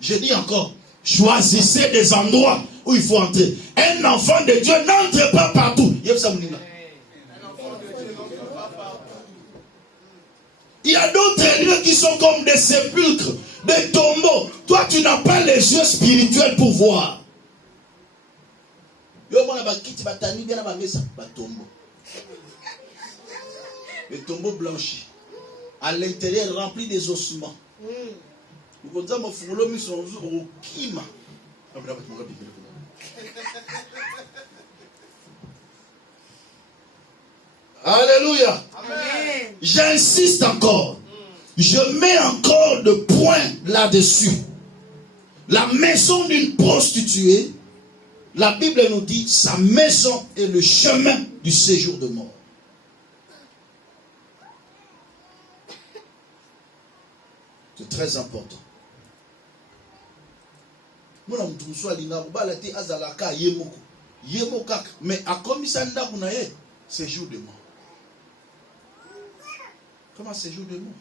Je dis encore, choisissez des endroits où il faut entrer. Un enfant de Dieu n'entre pas partout. Il y a d'autres lieux qui sont comme des sépulcres, des tombeaux. Toi, tu n'as pas les yeux spirituels pour voir. Les tombeaux blanchis, à l'intérieur remplis des ossements. Alléluia. Amen. J'insiste encore. Je mets encore de points là-dessus. La maison d'une prostituée, la Bible nous dit, sa maison est le chemin du séjour de mort. C'est très important. Mais à Komisanda, séjour de mort. Comment séjour de mort?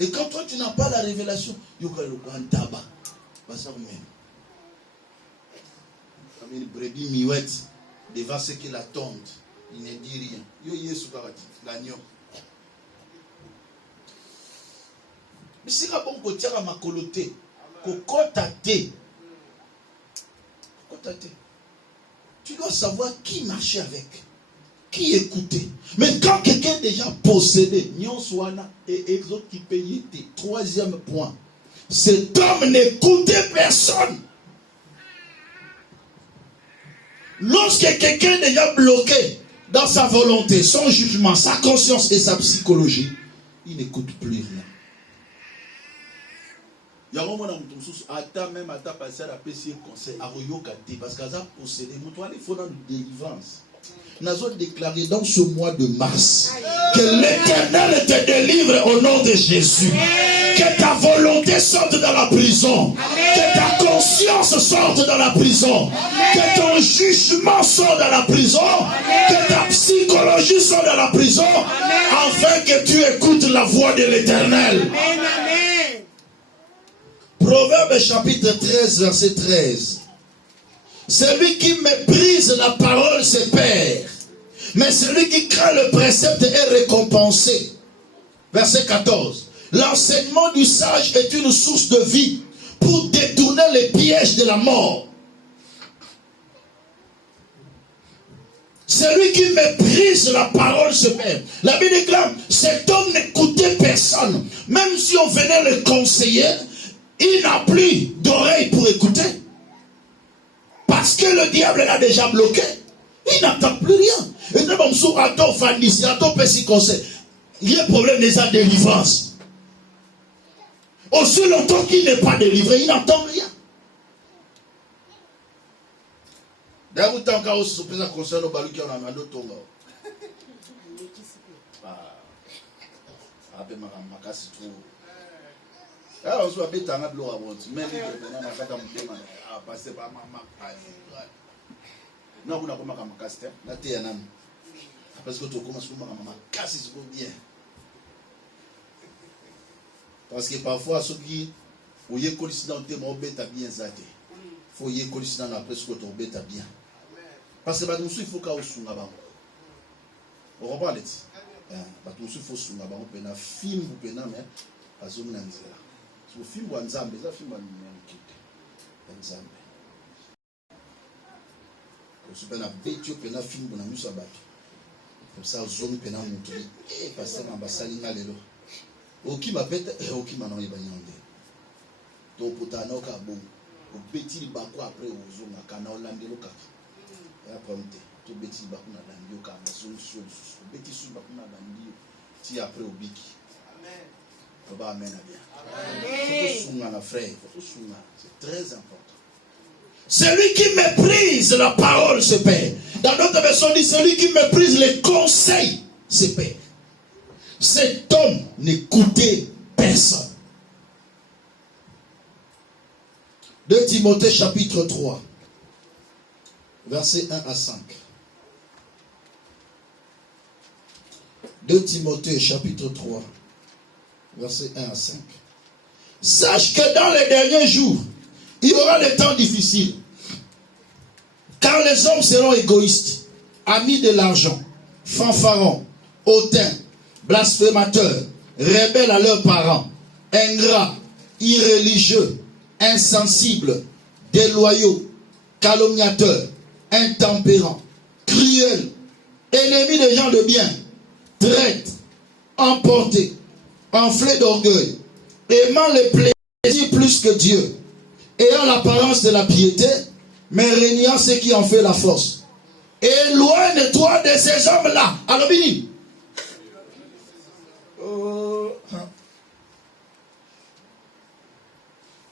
Et quand toi tu n'as pas la révélation, il y a un tabac. Pas ça même. Comme une brebis miouette devant ce qui la tente, il ne dit rien. Yo yesu karati l'agneau. Mais si la bonne côté à ma coloté, tu dois savoir qui marcher avec. Qui écouter. Mais quand quelqu'un est déjà possédé, et exode qui payait. Troisième point. Cet homme n'écoutait personne. Lorsque quelqu'un est déjà bloqué dans sa volonté, son jugement, sa conscience et sa psychologie, il n'écoute plus rien. Il y a un moment où même à passer à la PC conseil à Royokate parce qu'il a possédé. Il faut dans la délivrance. Nous avons déclaré dans ce mois de mars que l'Éternel te délivre au nom de Jésus. Que ta volonté sorte dans la prison. Que ta conscience sorte dans la prison. Que ton jugement sorte dans la prison. Que ta psychologie sorte dans la prison. Afin que tu écoutes la voix de l'Éternel. Proverbe chapitre 13, verset 13. Celui qui méprise la parole se perd. Mais celui qui craint le précepte est récompensé. Verset 14. L'enseignement du sage est une source de vie pour détourner les pièges de la mort. Celui qui méprise la parole se perd. La Bible déclare, cet homme n'écoutait personne. Même si on venait le conseiller, il n'a plus d'oreille pour écouter. Parce que le diable l'a déjà bloqué. Il n'entend plus rien. Et là, il y a un problème déjà de délivrance. Aussi longtemps qu'il n'est pas délivré, il n'entend rien. D'ailleurs, tant qu'à aussi se concerne au balu qui en a un autre tonga. Alors, on se fait un peu de l'eau à bon. Mais il y a un peu de temps à passer par ma non, vous n'avez pas ma casse. La terre, parce que tu commences à ma casse, c'est bien. Parce que parfois, ceux qui ont eu dans le thème, bien zate. Faut y dans la presse que tu bien. Parce que il faut qu'on soit là-bas. On reparle de ça. Il faut soit là-bas. On peut faire un film, on peut faire un film. Si vous film, vous film, vous film, comme ça, zone pena montrer. Et parce que m'ambassali na lelo. Oki m'appelle, oki m'en envoie banyande. Donc pour ta noka bon, au petit bako après au zone na kana olandelo kaka. Et après on te, tout petit bako na landio kaka zone sur au petit sous bako na landio. Ti après au biki. Amen. On va amen à bien. Amen. Faut sounger la frère, faut sounger. C'est très important. Celui qui méprise la parole se perd. Dans d'autres versions, dit celui qui méprise les conseils se perd. Cet homme n'écoutait personne. 2 Timothée chapitre 3, versets 1 à 5. 2 Timothée chapitre 3, versets 1 à 5. Sache que dans les derniers jours, il y aura des temps difficiles. Car les hommes seront égoïstes, amis de l'argent, fanfarons, hautains, blasphémateurs, rebelles à leurs parents, ingrats, irréligieux, insensibles, déloyaux, calomniateurs, intempérants, cruels, ennemis des gens de bien, traîtres, emportés, enflés d'orgueil, aimant les plaisirs plus que Dieu, ayant l'apparence de la piété, mais régnant ce qui en fait la force. Éloigne-toi de ces hommes-là. Alors, Bini.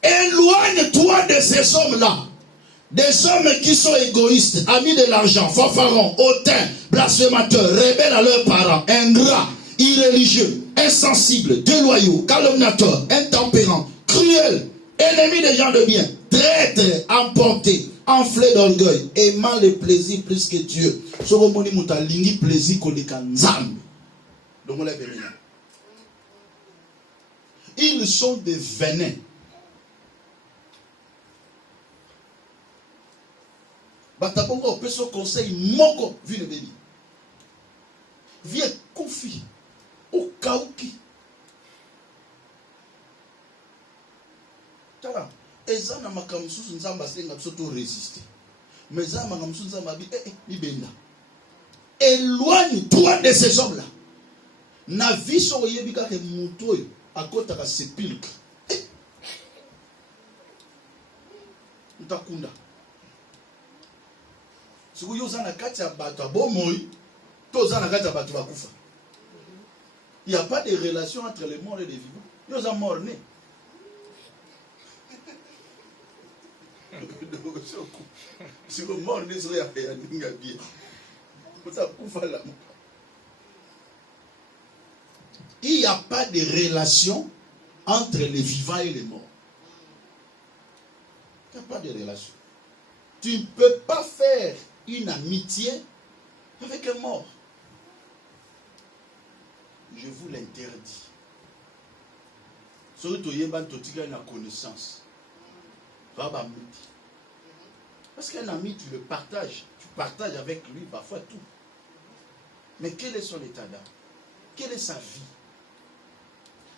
Éloigne-toi de ces hommes-là. Des hommes qui sont égoïstes, amis de l'argent, fanfarons, hautains, blasphémateurs, rebelles à leurs parents, ingrats, irréligieux, insensibles, déloyaux, calomniateurs, intempérants, cruels, ennemis des gens de bien, traîtres, emportés, enflés d'orgueil, aimant les plaisirs plus que Dieu. Ils sont des venins. Batapongo peut se conseil moko vu le bébé. Viens koufi au kauki. Tala. Eza na makamsusu nzamba senga bisoto résister. Mais za makamsusu nzamba bi ibenda. Éloigne-toi de ces hommes-là. Na viso yebika ke mutoyo akota ka sepulcre. Utakunda. Si vous avez un kati ya bato bomoi, tous en kati ya bato bakufa. Il n'y a pas de relation entre les morts et les vivants. Ils sont morts nés. Si vous morts nés, vous avez un bien. Il n'y a pas de relation entre les vivants et les morts. Il n'y a pas de relation. Tu ne peux pas faire une amitié avec un mort. Je vous l'interdis. Parce qu'un ami, tu le partages. Tu partages avec lui parfois tout. Mais quel est son état d'âme? Quelle est sa vie?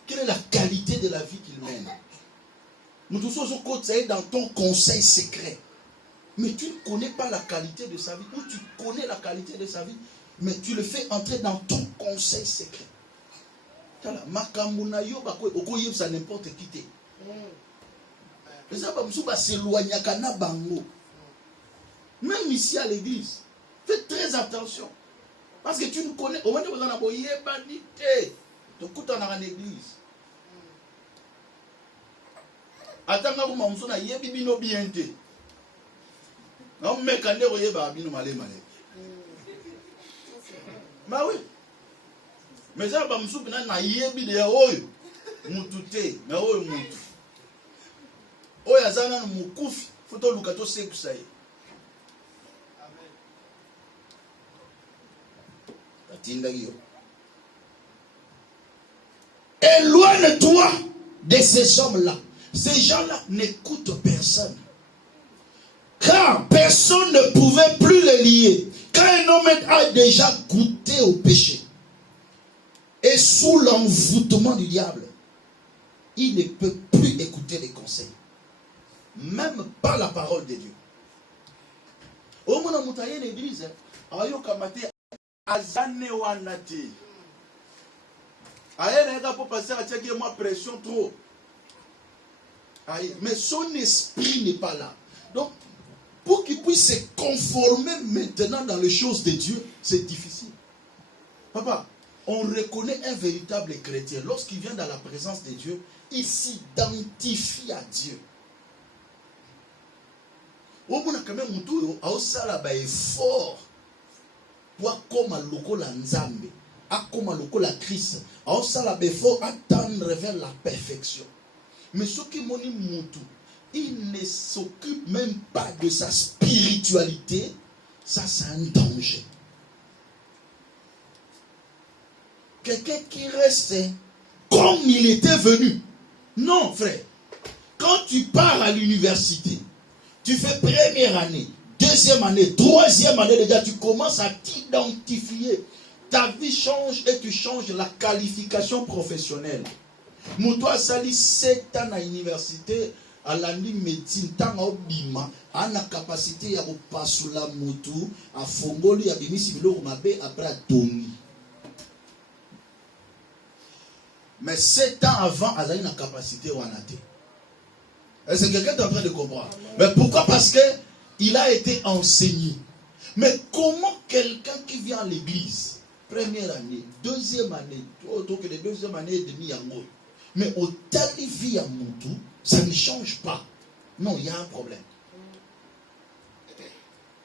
Quelle est la qualité de la vie qu'il mène? Nous tous sommes dans ton conseil secret. Mais tu ne connais pas la qualité de sa vie. Ou tu connais la qualité de sa vie, mais tu le fais entrer dans ton conseil secret. Ça n'importe qui. Même ici à l'église, fais très attention. Parce que tu ne connais. Au moment où vous en avez donc, quand on a une église, attends, vous avez une bien. Non, mais quand vous avez malé. Bah oui. Mais ça, je suis na yebi de oyo mutute na oyo mutu oyo azana na mukufi foto lukato sekusaye. Amen. Éloigne-toi de ces hommes-là. Ces gens-là n'écoutent personne. Car personne ne pouvait plus les lier. Quand un homme a déjà goûté au péché et sous l'envoûtement du diable, il ne peut plus écouter les conseils. Même pas la parole de Dieu. Au moment où il y a une église, azane wanati. Aïe, n'a pas passé à tirer moi pression trop. Aïe, mais son esprit n'est pas là. Donc, pour qu'il puisse se conformer maintenant dans les choses de Dieu, c'est difficile. Papa, on reconnaît un véritable chrétien. Lorsqu'il vient dans la présence de Dieu, il s'identifie à Dieu. Au moins, quand même, on a effort pour comme loko la nzambe, comme loko la Christ, on a effort attendre vers la perfection. Mais ce qui m'a dit, il ne s'occupe même pas de sa spiritualité. Ça, c'est un danger. Quelqu'un qui reste comme il était venu. Non, frère. Quand tu pars à l'université, tu fais première année, deuxième année, troisième année, déjà, tu commences à t'identifier. Ta vie change et tu changes la qualification professionnelle. Moutoua Sali, 7 ans à l'université, à l'année médecine, tant à Obima, à la capacité à passer la moutou, à Fongoli, à Bimisi, après à Tongi. Mais 7 ans avant, elle a une capacité à Wanate. Est-ce que quelqu'un est en train de comprendre? Mais pourquoi? Parce qu'il a été enseigné. Mais comment quelqu'un qui vient à l'église, première année, deuxième année, autre que les deuxième année et demie en haut, mais au talivi à Moutou, ça ne change pas. Non, il y a un problème.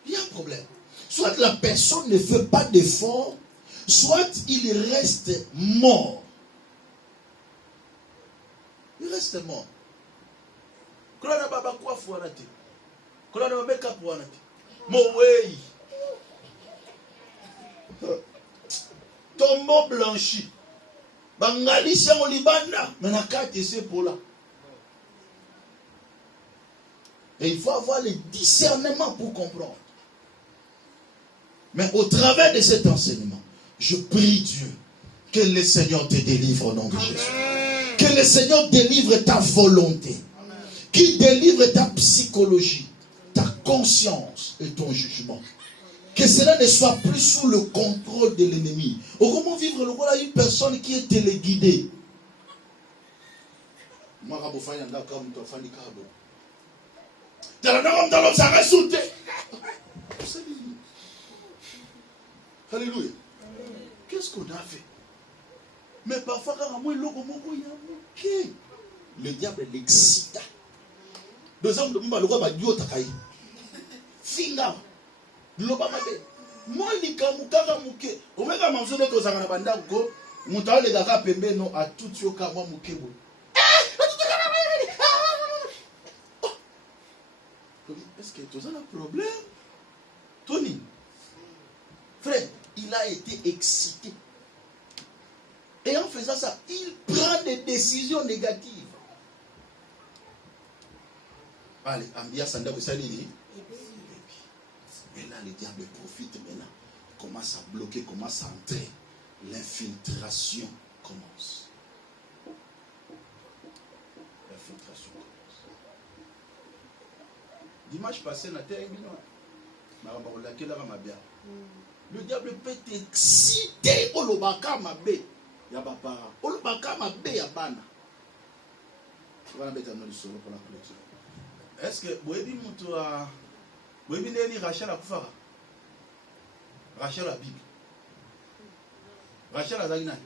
Il y a un problème. Soit la personne ne fait pas d'effort, soit il reste mort. Il reste mort. Kolana baba kwa fuanati. Kolana babeka fuanati. Mowei. Tombeau blanchi. Bangali c'est au Libana. Mais na carte c'est pour là. Et il faut avoir le discernement pour comprendre. Mais au travers de cet enseignement, je prie Dieu que le Seigneur te délivre au nom de Jésus. Que le Seigneur délivre ta volonté. Qu'il délivre ta psychologie, ta conscience et ton jugement. Que cela ne soit plus sous le contrôle de l'ennemi. Comment vivre le rôle à une personne qui est téléguidée? Alléluia. Qu'est-ce qu'on a fait? Mais parfois, quand le diable l'excita. Deux hommes de Mouba, le Dieu Takai. Finga. Loba Mabe. Moi, ni Kamukara Mouke. Omega Manzone Kozana Bandako. Moutala de Gaka Pembe no a tout yoka moi Moukebo. Est-ce que tu as un problème? Tony. Frère, il a été excité. Et en faisant ça, il prend des décisions négatives. Allez, Ambia Sanda Salini. Mais là, le diable profite maintenant. Commence à bloquer, commence à entrer. L'infiltration commence. L'infiltration commence. Dimanche passé, na terre, le diable peut t'exciter au lobaka mabe. Yabapara. Au lobaka mabe yabana. On va mettre un solo pour la collection. Est-ce que vous avez dit vous avez dit Rachel a Koufara? Rachel a Bible. Rachel a Zagina.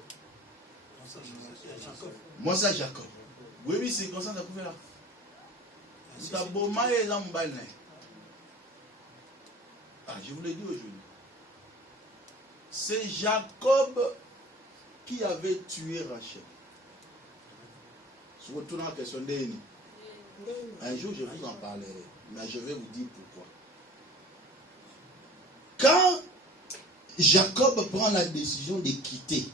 Moi, c'est Jacob. Vous avez dit c'est comme ça à Koufara? C'est un beau maïs dans mon balai. Ah, je vous l'ai dit aujourd'hui. C'est Jacob qui avait tué Rachel. Je retourne à la question d'Eni. Un jour, je vous en parlerai, mais je vais vous dire pourquoi. Quand Jacob prend la décision de quitter,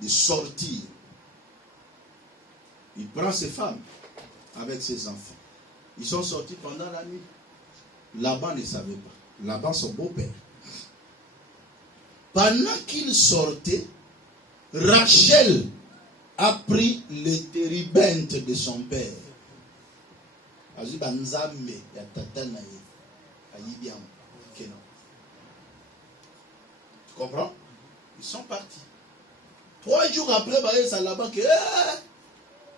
de sortir, Il prend ses femmes avec ses enfants. Ils sont sortis pendant la nuit. Laban ne savait pas. Laban, son beau-père. Pendant qu'il sortait, Rachel a pris les térébintes de son père. Tu comprends? Ils sont partis. 3 jours après, ça là-bas que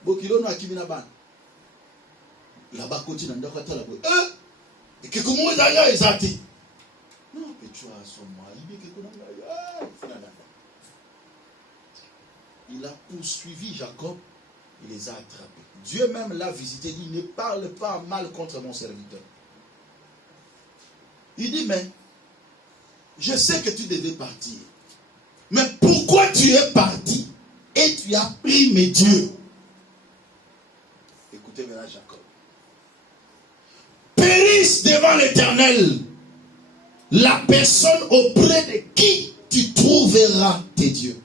Bokilo no akimi na ban. Là-bas continue dans le et que comment ils allaient exacter? Non, mais tu as son moi. Il a poursuivi Jacob, il les a attrapés. Dieu même l'a visité, il dit, ne parle pas mal contre mon serviteur. Il dit, mais je sais que tu devais partir. Mais pourquoi tu es parti et tu as pris mes dieux? Écoutez maintenant Jacob. Périsse devant l'Éternel la personne auprès de qui tu trouveras tes dieux.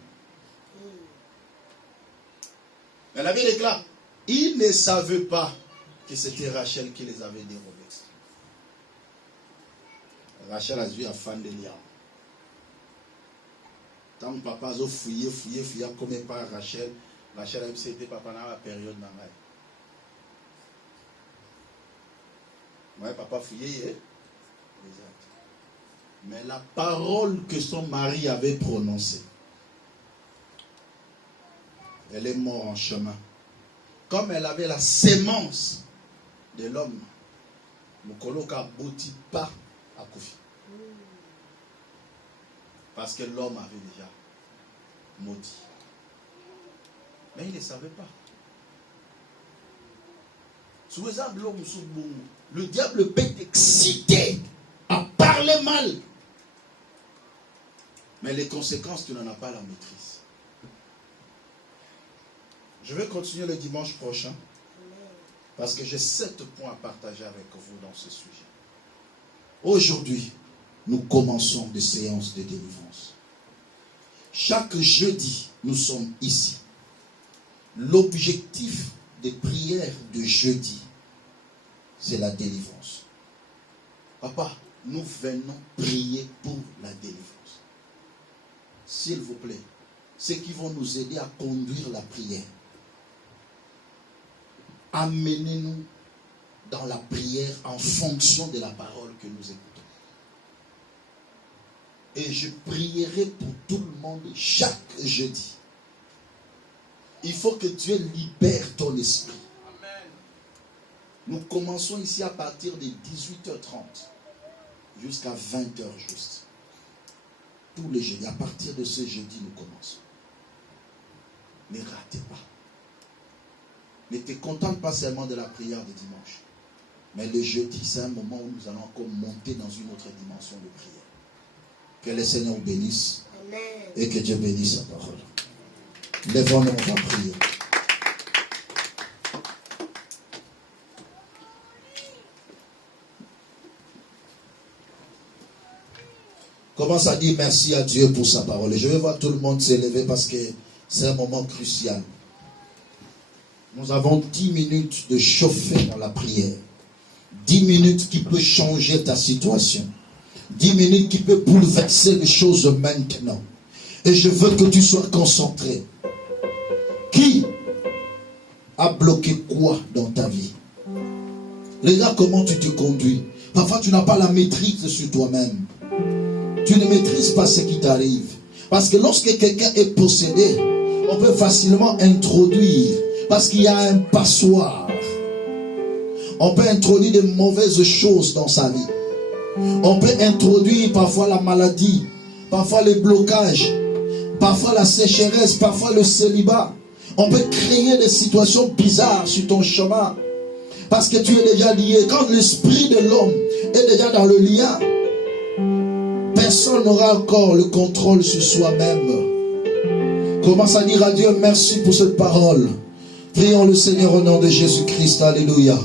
Mais la Bible déclare, ils ne savaient pas que c'était Rachel qui les avait dérobés. Rachel a vu à fan de liard. Tant que papa a fouillé, comme par Rachel a obsédé papa dans la période de ma. Moi, papa fouillé, mais la parole que son mari avait prononcée, elle est morte en chemin. Comme elle avait la sémence de l'homme, Mukoloka bouti pas à Koufi. Parce que l'homme avait déjà maudit. Mais il ne savait pas. Sous exemple, l'homme sous bon, le diable peut t'exciter à parler mal. Mais les conséquences, tu n'en as pas la maîtrise. Je vais continuer le dimanche prochain. Parce que j'ai 7 points à partager avec vous dans ce sujet. Aujourd'hui, nous commençons des séances de délivrance. Chaque jeudi, nous sommes ici. L'objectif des prières de jeudi, c'est la délivrance. Papa, nous venons prier pour la délivrance. S'il vous plaît, ceux qui vont nous aider à conduire la prière, amenez-nous dans la prière en fonction de la parole que nous écoutons. Et je prierai pour tout le monde chaque jeudi. Il faut que Dieu libère ton esprit. Amen. Nous commençons ici à partir de 18h30 jusqu'à 20h juste. Tous les jeudis, à partir de ce jeudi, nous commençons. Ne ratez pas. Ne te contente pas seulement de la prière de dimanche. Mais le jeudi, c'est un moment où nous allons encore monter dans une autre dimension de prière. Que le Seigneur vous bénisse. Amen. Et que Dieu bénisse sa parole. Lèvons-nous, on va prier. Commence à dire merci à Dieu pour sa parole. Et je vais voir tout le monde s'élever parce que c'est un moment crucial. Nous avons 10 minutes de chauffer dans la prière. 10 minutes qui peut changer ta situation. 10 minutes qui peut bouleverser les choses maintenant. Et je veux que tu sois concentré. Qui a bloqué quoi dans ta vie? Regarde comment tu te conduis. Parfois tu n'as pas la maîtrise sur toi-même. Tu ne maîtrises pas ce qui t'arrive. Parce que lorsque quelqu'un est possédé, on peut facilement introduire. Parce qu'il y a un passoire. On peut introduire de mauvaises choses dans sa vie. On peut introduire parfois la maladie, parfois les blocages, parfois la sécheresse, parfois le célibat. On peut créer des situations bizarres sur ton chemin. Parce que tu es déjà lié. Quand l'esprit de l'homme est déjà dans le lien, personne n'aura encore le contrôle sur soi-même. Commence à dire à Dieu merci pour cette parole. Prions le Seigneur au nom de Jésus-Christ. Alléluia.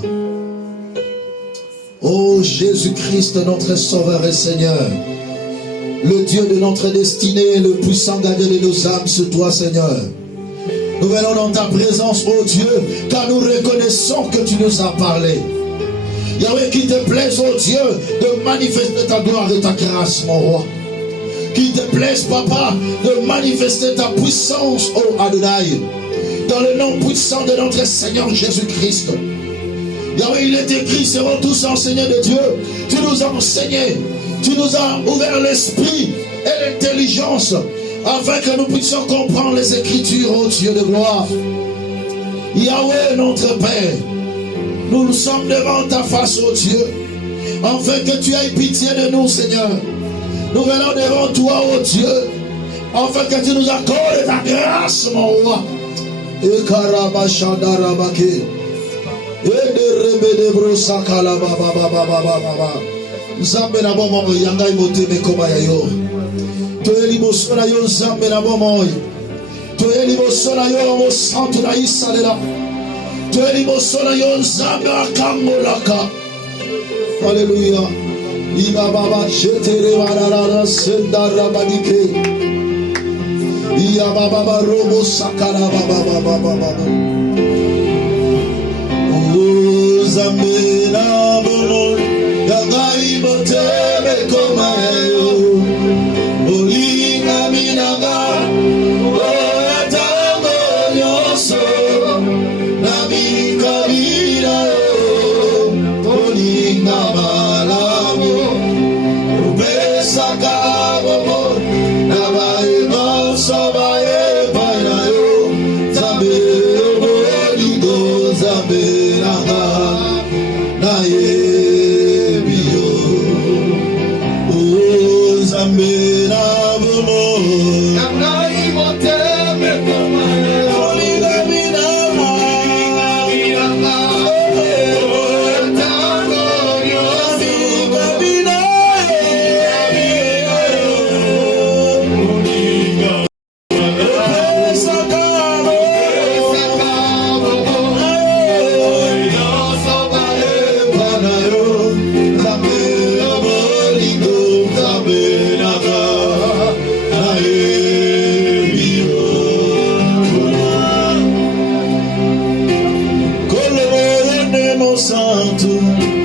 Oh Jésus-Christ, notre Sauveur et Seigneur. Le Dieu de notre destinée, le puissant gardien de nos âmes, c'est toi, Seigneur. Nous venons dans ta présence, oh Dieu, car nous reconnaissons que tu nous as parlé. Yahweh, qu'il te plaise, oh Dieu, de manifester ta gloire et ta grâce, mon roi. Qu'il te plaise, Papa, de manifester ta puissance, oh Adonai, dans le nom puissant de notre Seigneur Jésus-Christ. Yahweh, il est écrit, seront tous enseignés de Dieu. Tu nous as enseigné, tu nous as ouvert l'esprit et l'intelligence, afin que nous puissions comprendre les Écritures, ô Dieu de gloire. Yahweh, notre Père, nous sommes devant ta face, ô Dieu, afin que tu aies pitié de nous, Seigneur. Nous venons devant toi, ô Dieu, afin que tu nous accordes ta grâce, mon roi. Et karabashandarabake. Et de rebede brosakala baba baba baba baba. Zambe na bomo yanga imote mekoma yayo. Toeli bosona yo zambe na bomo. Toeli bosona yo mo santu na isalela. Toeli bosona yo zambe akangolaka. Alléluia. Iba baba shetere warara sendara badike. Iya baba robo sakala baba baba baba. Zambe na bomo yagai botebe komayo olinga minaga oetango nyoso nabikabira olinga malamu ubesaka bomo nabayo sobaye panayo zambe boligo zambe naga Santo.